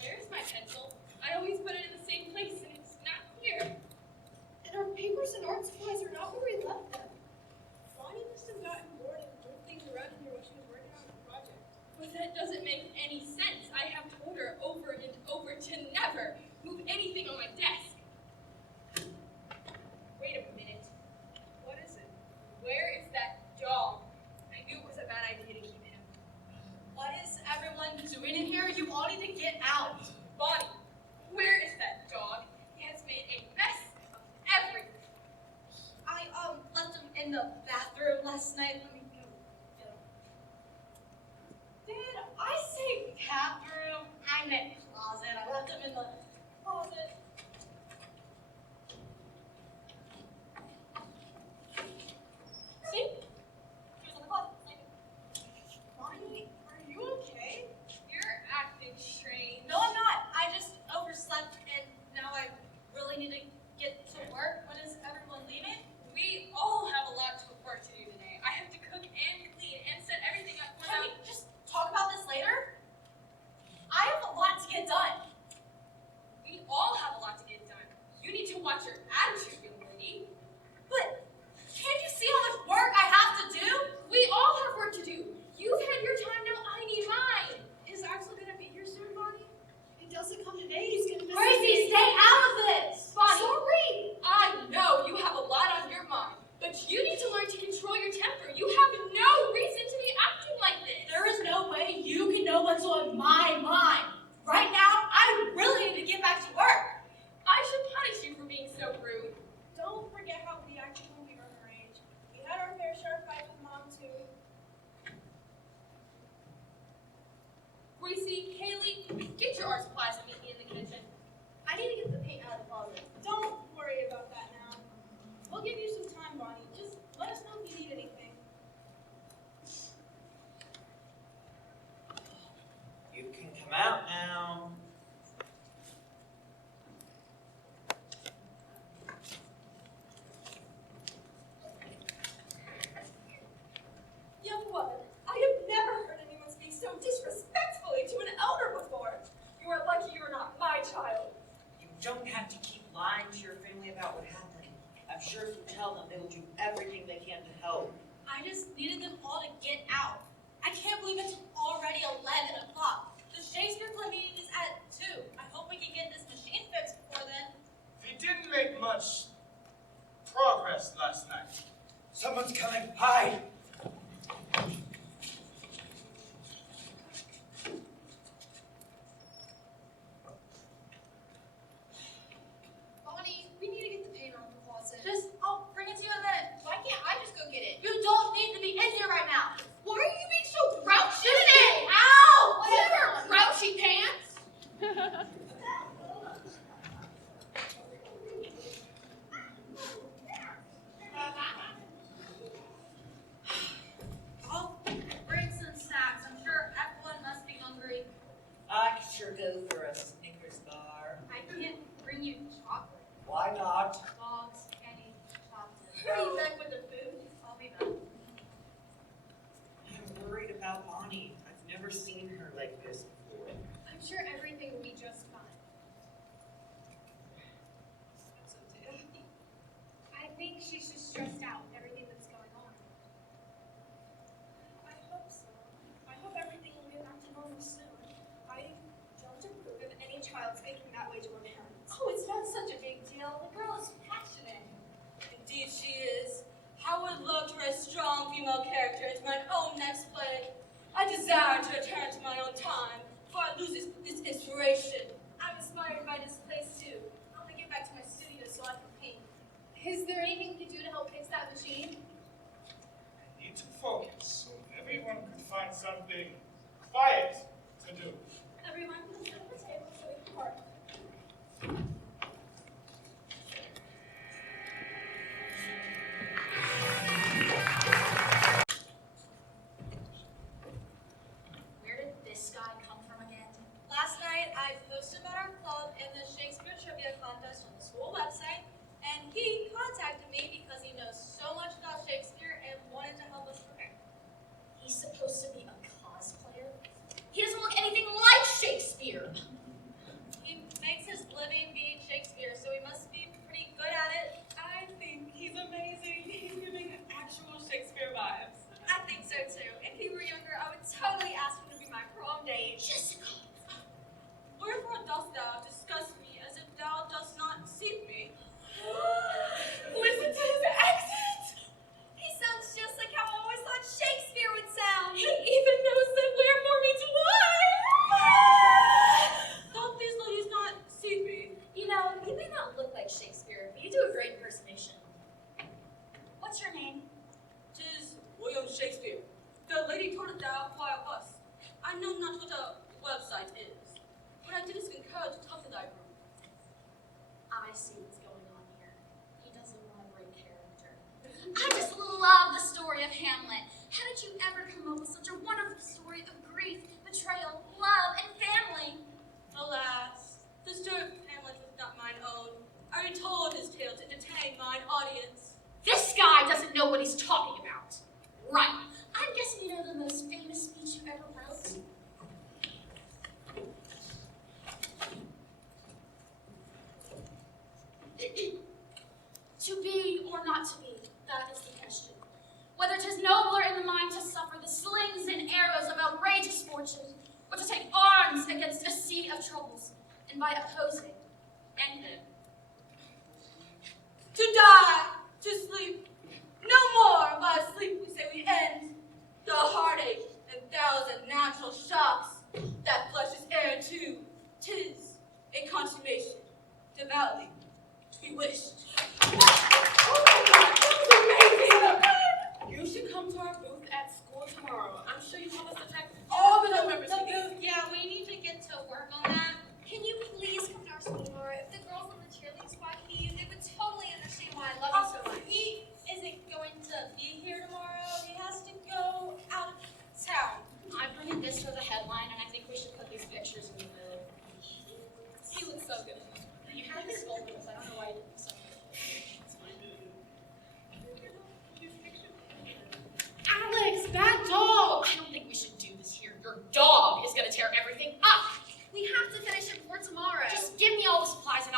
Where's my pencil? I always put it in the same place and it's not here. And our papers and art supplies are not where we left them. Bonnie must have gotten bored and moved things around in here while she was working on the project. But that doesn't make any sense. I have told her over and over to never move anything on my desk. Wait a minute. What is it? Where is that dog? I knew it was a bad idea to keep him. What is everyone doing in here? You all need to get out. Bonnie, where is that dog? He has made a mess of everything. I left him in the bathroom last night. Let me go get him. Did I say bathroom? I meant closet. I left him in the closet. See? He was in the closet. Bonnie, are you okay? You're acting strange. No, I'm not. I just overslept and now I really need to get to work. When is everyone leaving? We all have a lot of work to do today. I have to cook and clean and set everything up Can we without... just talk about this later? I have a lot to get done. We all have a lot to get done. You need to watch your attitude, young lady. But can't you see how much work I have to do? We all have work to do. You've had your time, now I need mine. Is Axel gonna be here soon, Bonnie? If he doesn't come today, he's gonna miss Gracie, stay out of this! Bonnie, Sorry! I know you have a lot on your mind, but you need to learn to control your temper. You have no reason to be acting like this. There is no way you can know what's on my mind. Right now, I really need to get back to work. I should punish you for being so rude. Don't forget how we acted when we were her age. We had our fair share of fights with Mom, too. Gracie, Kaylee, get your art supplies and meet me in the kitchen. I need to get the paint out of the closet. Don't worry about that now. We'll give you some time, Bonnie. Just let us know if you need anything. You can come out now. Young woman, I have never heard anyone speak so disrespectfully to an elder before. You are lucky you are not my child. You don't have to keep lying to your family about what happened. I'm sure if you tell them, they will do everything they can to help. I just needed them all to get out. I can't believe it's already 11 o'clock. The Shakespeare Club meeting is at 2. I hope we can get this machine fixed before then. We didn't make much progress last night. Someone's coming. Hide! Bonnie, in here right now. Why are you being so grouchy today? Ow! Whatever, grouchy pants. I'll bring some snacks. I'm sure everyone must be hungry. I could sure go for a Snickers bar. I can't bring you chocolate. Why not? Dogs can't eat chocolate. Are you back with the food? I'll be back. I'm worried about Bonnie. I've never seen her like this before. I'm sure everything will be just fine. I think she's just stressed out with everything that's going on. I hope so. I hope everything will get back to normal soon. I don't approve of any child speaking that way to her parents. Oh, it's not such a big deal. The girl is passionate. Indeed she is. I would love to write a strong female character into my own next play. I desire to return to my own time before I lose this inspiration. I'm inspired by this place too. I want to get back to my studio so I can paint. Is there anything we can do to help fix that machine? I need to focus so everyone could find something quiet to do. Everyone, please sit at the table so we can work. Where did this guy come from again? Last night, I posted about our club in the Shakespeare Trivia Contest on the school website, and he contacted me because he knows so much about Shakespeare and wanted to help us prepare. He's supposed to be a cosplayer. He doesn't look anything like Shakespeare. He makes his living being Shakespeare, so he must be pretty good at it. I think he's amazing. He's giving actual Shakespeare vibes. I think so too. If he were younger, I would totally ask him to be my prom date. Jessica. Wherefore dost thou discuss me as if thou dost not see me? Listen to his accent. He sounds just like how I always thought Shakespeare would sound. He even knows that wherefore means why. Don't these ladies not see me? You know, you may not look like Shakespeare, but you do a great impersonation. What's your name? 'Tis William Shakespeare. The lady told it thou why I was. I know not what a website is, but I did concur to talk to thy room. I see what's going on here. He doesn't want to break character. I just love the story of Hamlet. How did you ever come up with such a wonderful story of grief, betrayal, love, and family? Alas, the story of Hamlet was not mine own. I retold his tale to entertain mine audience. This guy doesn't know what he's talking about. Right. I'm guessing you know the most famous speech you ever wrote. To be or not to be, that is the question. Whether 'tis nobler in the mind to suffer the slings and arrows of outrageous fortune, or to take arms against a sea of troubles, and by opposing, end them. To die, to sleep, no more by sleep we say we end. The heartache and thousand natural shocks that flesh is heir to, 'tis a consummation, devoutly to be wished. You should come to our booth at school tomorrow. I'm sure you want us to check all the new members. Yeah, we need to get to work on that. Can you please come to our school tomorrow? If the girls on the cheerleading squad can you, they would totally understand why I love you so much. He isn't going to be here tomorrow. He has to go out of town. I printed this for the headline, and I think we should put these pictures in the middle. He looks so good. You have these gold ones. I don't know why you did this. Alex, bad dog! I don't think we should do this here. Your dog is gonna tear everything up. We have to finish it for tomorrow. Just give me all the supplies and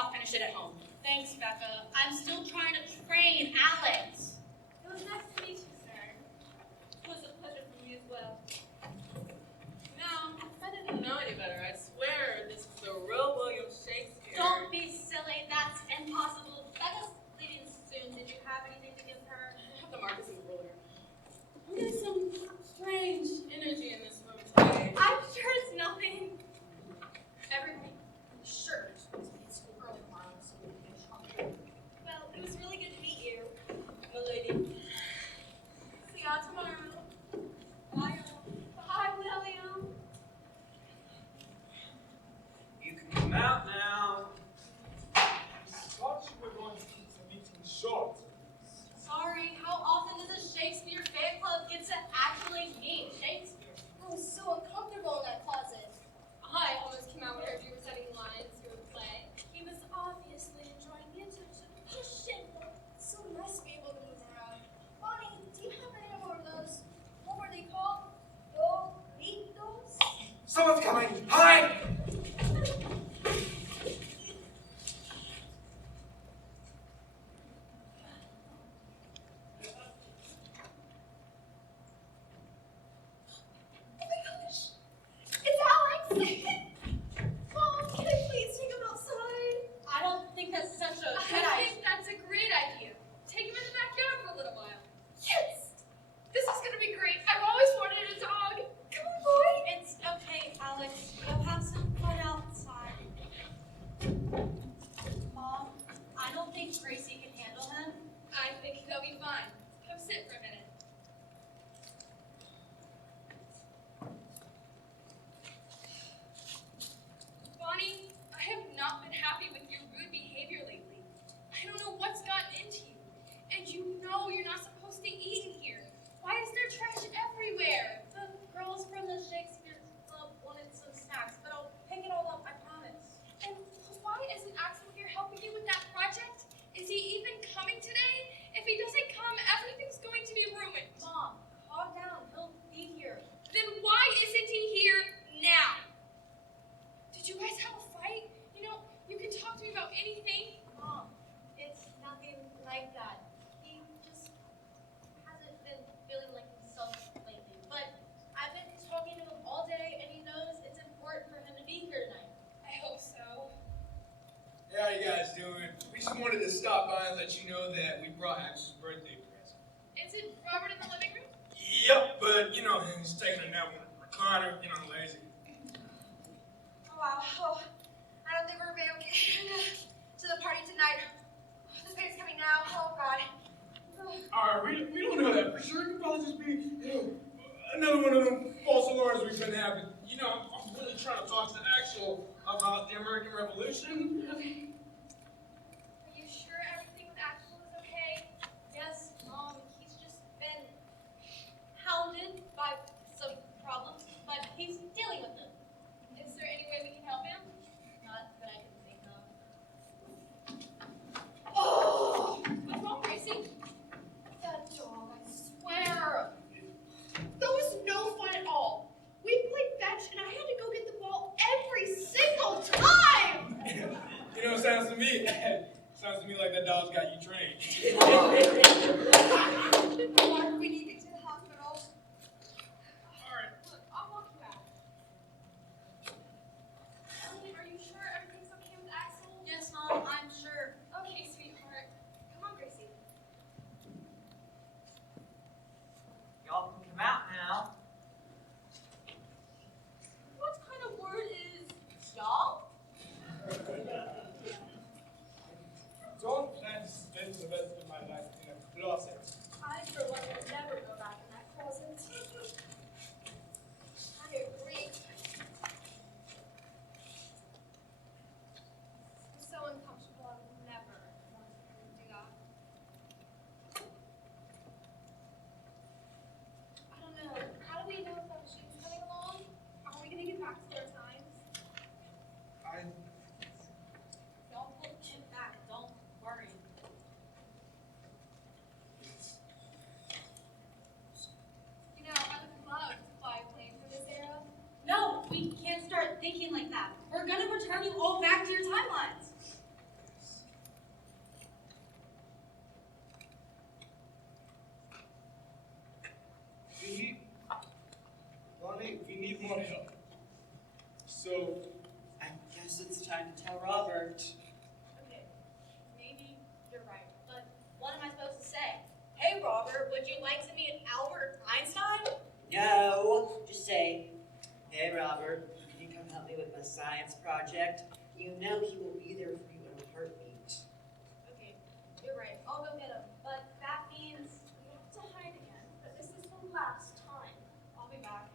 coming. Hide! It's Alex! Mom, can I please take him outside? I don't think that's such a good I idea. think that's a great idea. Take him in the backyard for a little while. Yes! This is gonna be great. I've always wanted a dog. Come on, boy! It's okay, Alex. You'll have some fun outside. Mom, I don't think Gracie can handle him. I think he'll be fine. Come sit for a minute. Bonnie, I have not been happy with your rude behavior lately. I don't know what's gotten into you. And you know you're not supposed to eat in here. Why is there trash everywhere? The girls from the Shakespeare Club wanted some snacks, but I'll pick it all up, I promise. And why isn't Axel here helping you with that project? Is he even coming today? If he doesn't come, everything's going to be ruined. Mom, calm down. He'll be here. Then why isn't he here now? Did you guys have a fight? You know, you can talk to me about anything. Mom, it's nothing like that. He just hasn't been feeling like himself lately. But I've been talking to him all day, and he knows it's important for him to be here tonight. I hope so. Hey, how you guys doing? We just wanted to stop by and let you know that we brought Axel's birthday present. Is it Robert in the living room? Yep, but you know, he's taking a nap on a recliner, you know, lazy. Oh, wow. Oh, I don't think we're going to be okay to the party tonight. This baby's coming now. Oh, God. Alright, we don't know that for sure. It could probably just be, you know, another one of them false alarms we've been having. You know, I'm really trying to talk to Axel about the American Revolution. Okay. Are you sure everything with Axel is okay? Yes, Mom, he's just been hounded by some problems, but he's dealing with them. Is there any way we can help him? Not that I can think of. Oh! What's wrong, Gracie? That dog, I swear. That was no fun at all. We played fetch, and I had to go get the ball every single time. You know, sounds to me like that dog's got you trained. Why do we need to get to the hospital? Alright. Look, I'll walk you out. Ellie, are you sure everything's okay with Axel? Yes, Mom, I'm sure. Okay, sweetheart. Come on, Gracie. Y'all can come out now. What kind of word is y'all? Don't plan to spend the rest of my life in a closet. I, for one, will never go back in that closet. I agree. I'm so uncomfortable. I would never want to do that. I don't know. How do we know if that machine's coming along? Are we going to get back to our times? Don't look him back. Don't worry. You know, I would love to fly a plane for this era. No, we can't start thinking like that. We're gonna return you all back to your timelines. We need more help. So, I guess it's time to tell Robert. Okay, maybe you're right, but what am I supposed to say? Hey, Robert, would you like to meet Albert Einstein? No, just say, hey Robert, can you come help me with my science project? You know he will be there for you in a heartbeat. Okay, you're right. I'll go get him. But that means We have to hide again, but this is the last time. I'll be back.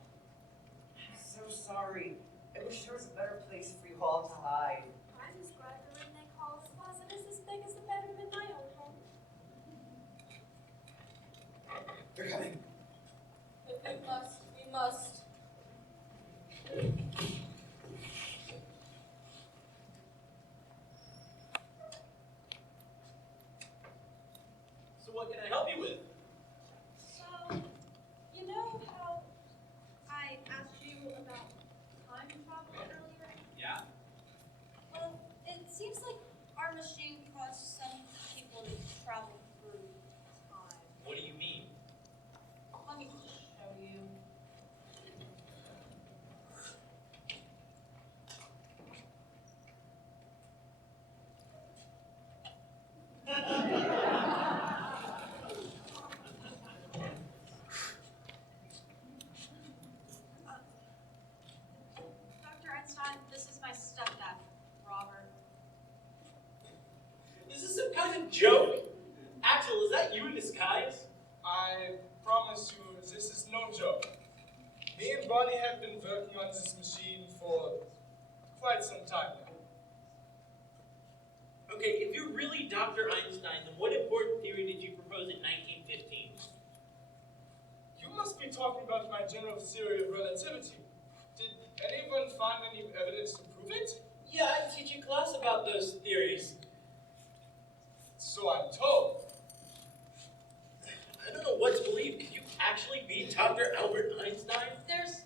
I'm so sorry. I wish there was a better place for you all to hide. I'm just glad the room they call this closet is as big as the bedroom in my own home. They're coming. If we must, we must. So what can I help you with? So, you know how I asked you about time joke? Axel, is that you in disguise? I promise you, this is no joke. Me and Bonnie have been working on this machine for quite some time now. Okay, if you're really Dr. Einstein, then what important theory did you propose in 1915? You must be talking about my general theory of relativity. Did anyone find any evidence to prove it? Yeah, I teach a class about those theories. So I'm told. I don't know what to believe. Could you actually be Dr. Albert Einstein? There's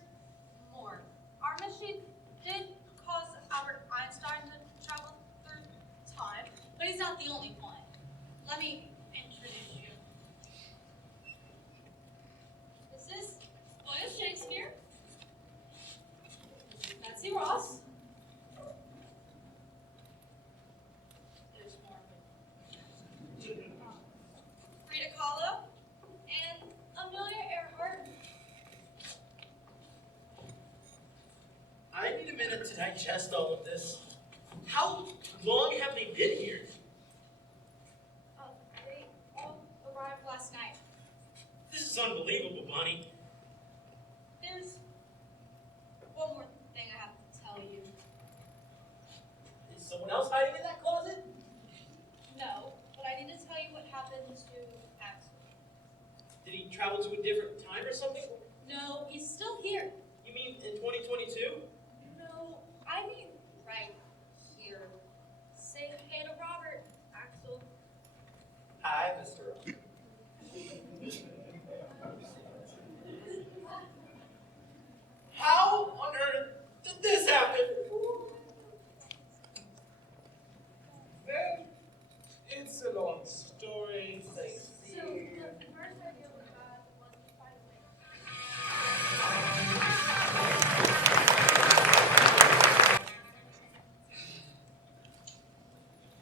more. Our machine did cause Albert Einstein to travel through time, but he's not the only one. Let me introduce you. This is William Shakespeare. Betsy Ross. There's more. Frida Kahlo and Amelia Earhart. I need a minute to digest all of this. How long have they been here? They all arrived last night. This is unbelievable, Bonnie. There's one more thing I have to tell you. Is someone else hiding in that closet? No, but I need to tell you what happened to Axel. Did he travel to a different time or something? No, he's still here. You mean in 2022? No, I mean right here. Say hey to Robert, Axel. Hi, Mr. Robert. How on earth did this happen? Well, it's a long story. So the first idea was bad, the one you find later.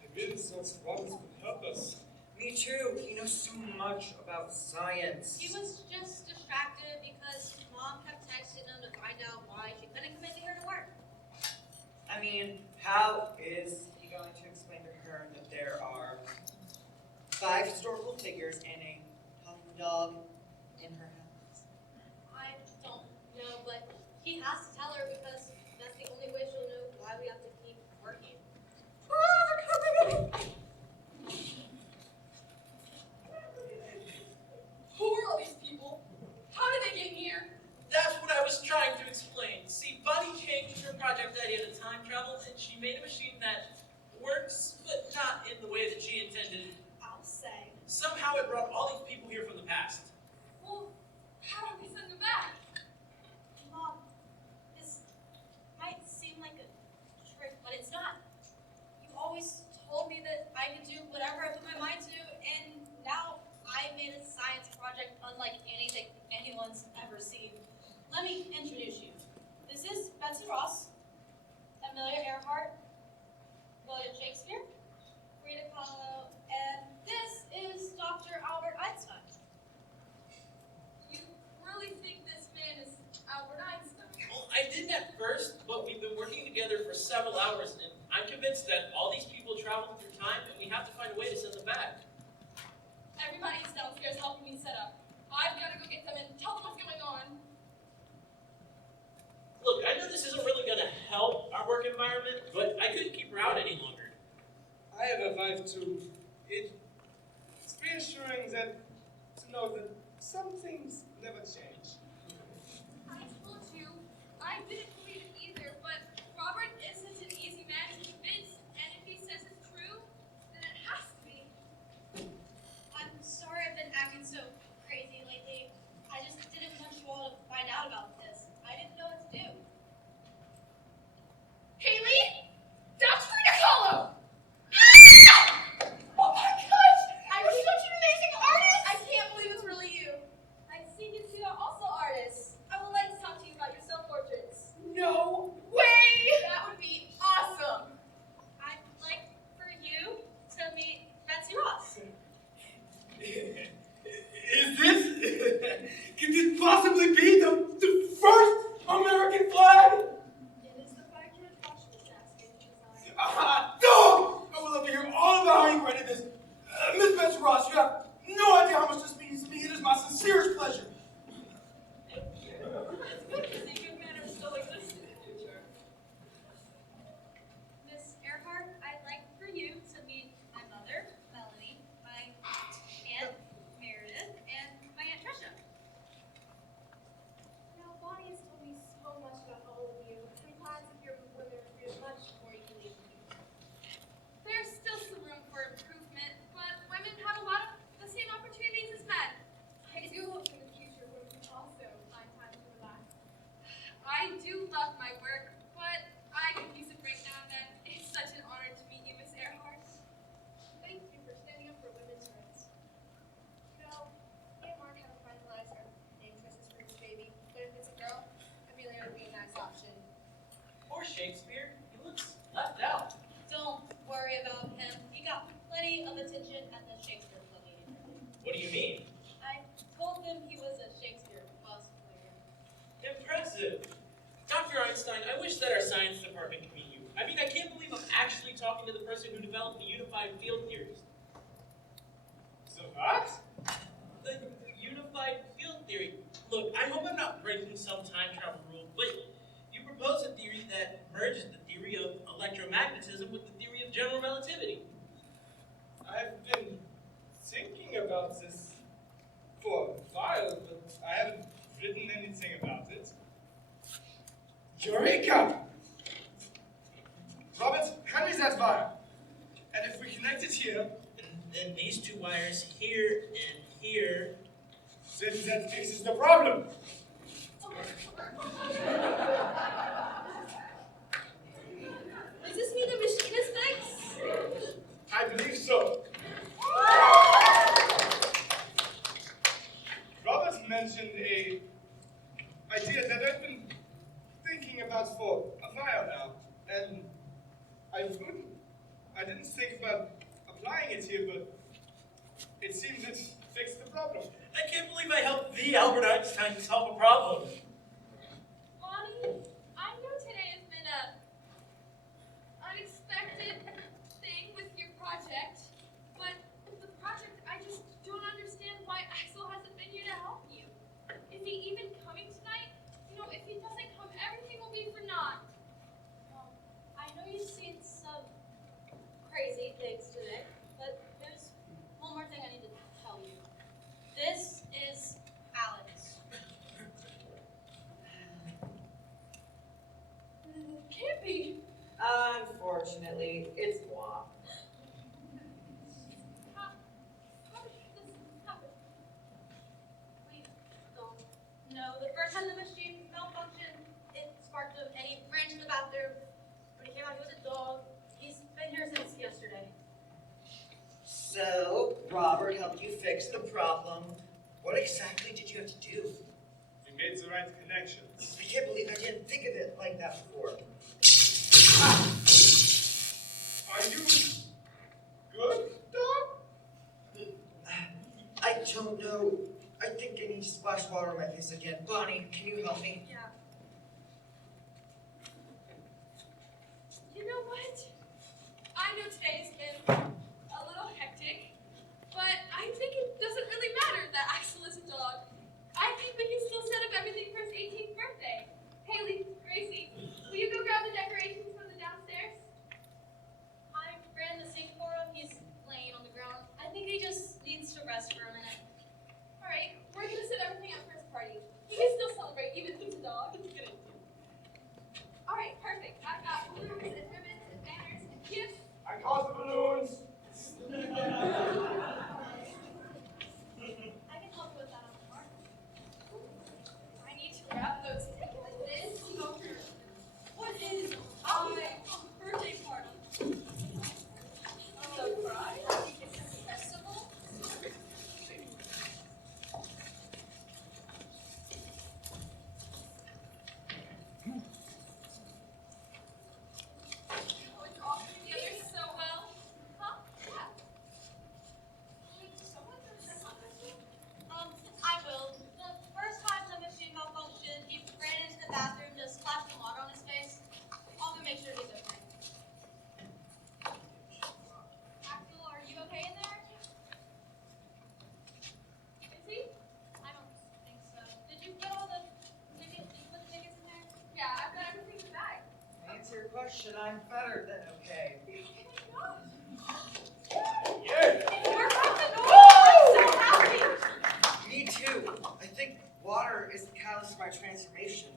I really thought Roberts would help us. Me too. He knows so much about science. He was just distracted because Mom kept texting him to find out why she couldn't come in here to work. I mean, how is he going to explain to her that there are 5 historical figures and a talking dog in her house? I don't know, but he has to tell her because that's the only way she'll know why we have to keep working. Who are all these people? How did they get here? That's what I was trying to explain. See, Bonnie changed her project idea to time travel, and she made a machine that works, but not in the way that she intended. I'll say. Somehow it brought all these people here from the past. Well, how do we send them back? Mom, this might seem like a trick, but it's not. You always told me that I could do whatever I put my mind to, and now I made a science project unlike anything anyone's ever seen. Let me introduce you. This is Betsy Ross, Amelia Earhart, William Shakespeare, Frida Kahlo, and this is Dr. Albert Einstein. You really think this man is Albert Einstein? Well, I didn't at first, but we've been working together for several hours, and I'm convinced that all these people traveled through time, and we have to find a way to send them back. Everybody's downstairs helping me set up. I've got to go get them and tell them what's going on. Look, I know this isn't really going to help our work environment, but I couldn't keep her out any longer. I have a wife too. It's reassuring to know that some things never change. I told you, I didn't believe it either, but Robert isn't an easy man to convince, and if he says it's true, then it has to be. I'm sorry I've been acting so crazy lately. I just didn't want you all to find out about this. I didn't know what to do. Haley? That's Frida Kahlo! Oh my gosh! I'm such an amazing artist! I can't believe it's really you. I see you two are also artists. I would like to talk to you about your self-portraits. No way! That would be awesome! I'd like for you to meet Betsy Ross. Is this? Can this possibly be the first American flag? It is the fact you watched this assassination design. Dog! I would love to hear all about how you created this talking to the person who developed the unified field theories. The what? The unified field theory. Look, I hope I'm not breaking some time travel rule, but you propose a theory that merges the theory of electromagnetism with the theory of general relativity. I've been thinking about this for a while, but I haven't written anything about it. Eureka! Robert, hand me that wire. And if we connect it here, And then these two wires here and here. then that fixes the problem. Does this mean the machine is fixed? I believe so. Robert mentioned a idea that I've been thinking about for a while now, and I didn't think about applying it here, but it seems it fixed the problem. I can't believe I helped the Albert Einstein solve a problem. Bonnie, I know today has been a unexpected thing with your project, but the project, I just don't understand why Axel hasn't been here to help you. Is he even coming tonight? You know, if he doesn't come, everything will be for naught. I know you've seen some crazy things today, but there's one more thing I need to tell you. This is Alex. Can't be. Unfortunately, it's moi. How did this happen? We don't know. The first time the machine malfunctioned, it sparked him, and he ran to the bathroom. When he came out, he was a dog. He's been here since yesterday. So, Robert helped you fix the problem. What exactly did you have to do? We made the right connections. I can't believe I didn't think of it like that before. Are you good, dog? I don't know. I think I need to splash water on my face again. Bonnie, can you help me? Yeah. You know what? I know today's been a little hectic, but I think it doesn't really matter that Axel is a dog. I think we can still set up everything for his 18th birthday. Haley, Gracie, will you go grab the decorations from the downstairs? I ran the sink for him. He's laying on the ground. I think he just needs to rest for a minute. All right, we're gonna set everything up for his party. He can still celebrate even if he's a dog. All right, perfect. I've got balloons and ribbons and banners and gifts. I caught the balloons. I can help you with that on the mark. I need to wrap those tickets. What is my birthday party? Surprise. Festival? Oh, it's all coming together so well. Huh? Yeah. Wait, someone does that festival? I will. The first time the machine malfunctioned, he ran into the bathroom to splash some water on his face. I'll go make sure he's okay. Axel, are you okay in there? Is he? I don't think so. Did you get all the tickets? Did you put the tickets in there? Yeah, I've got everything in the bag. To answer your question, I'm better than okay. Yeah. We're from the north. I'm so happy. Me too. I think water is the catalyst for my transformation.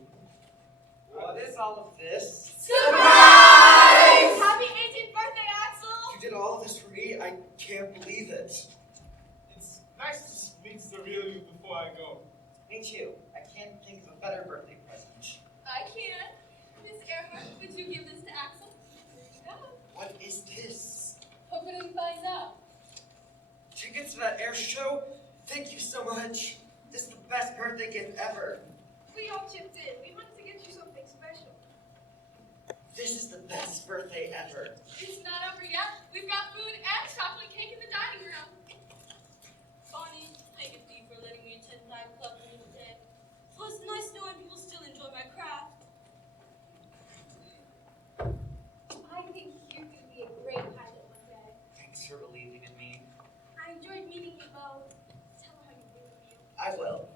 What is all of this? Surprise! Happy 18th birthday, Axel! You did all of this for me? I can't believe it. It's nice to meet the real you before I go. Me too. I can't think of a better birthday present. I can. Miss Earhart, would you give this to Axel? Here you go. What is this? Hopefully we find out. Tickets to that air show? Thank you so much. This is the best birthday gift ever. We all chipped in. We wanted to get you something special. This is the best birthday ever. It's not over yet. We've got food and chocolate cake in the dining room. Bonnie, thank you for letting me attend Night Club for the day. It was nice knowing people still enjoy my craft. I think you could be a great I will.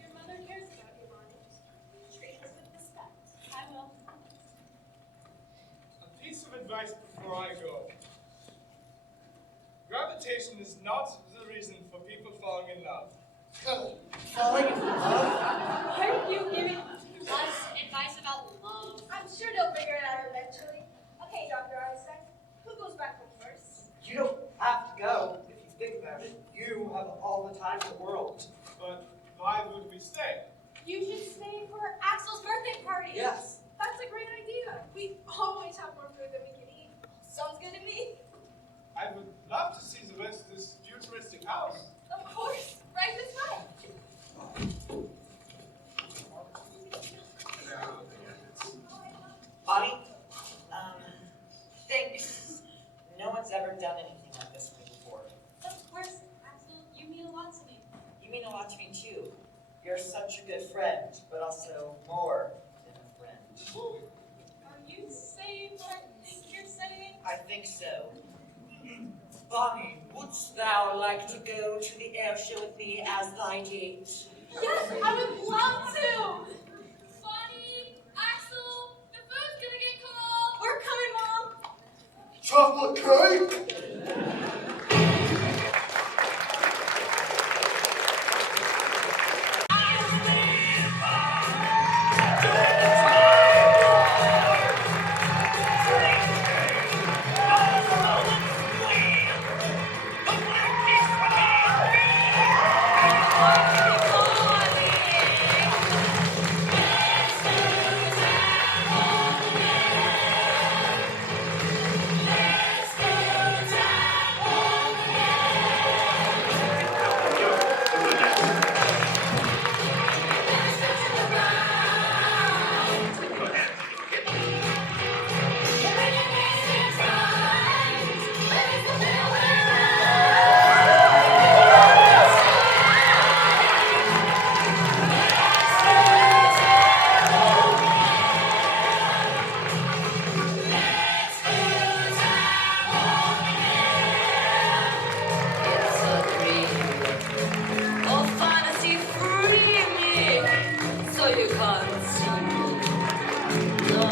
Your mother cares about you, Bonnie. Treat her with respect. I will. A piece of advice before I go. Gravitation is not the reason for people falling in love. Falling in love? Why are you giving us advice about love? I'm sure they'll figure it out eventually. Okay, Dr. Einstein, who goes back home first? You don't have to go if you think about it. You have all the time in the world. But why would we stay? You should stay for Axel's birthday party. Yes. That's a great idea. We always have more food than we can eat. Sounds good to me. I would love to see the rest of this futuristic house. Of course. Right this way. Bonnie, thanks. No one's ever done anything like this for me before. Of course, Axel, you mean a lot to me. You mean a lot to me too. You're such a good friend, but also more than a friend. Are you saying what I think you're saying? I think so. Bonnie, wouldst thou like to go to the air show with me as thy date? Yes, I would love to! Bonnie, Axel, the food's gonna get cold! We're coming, Mom! Chocolate cake? So you can't see me. No,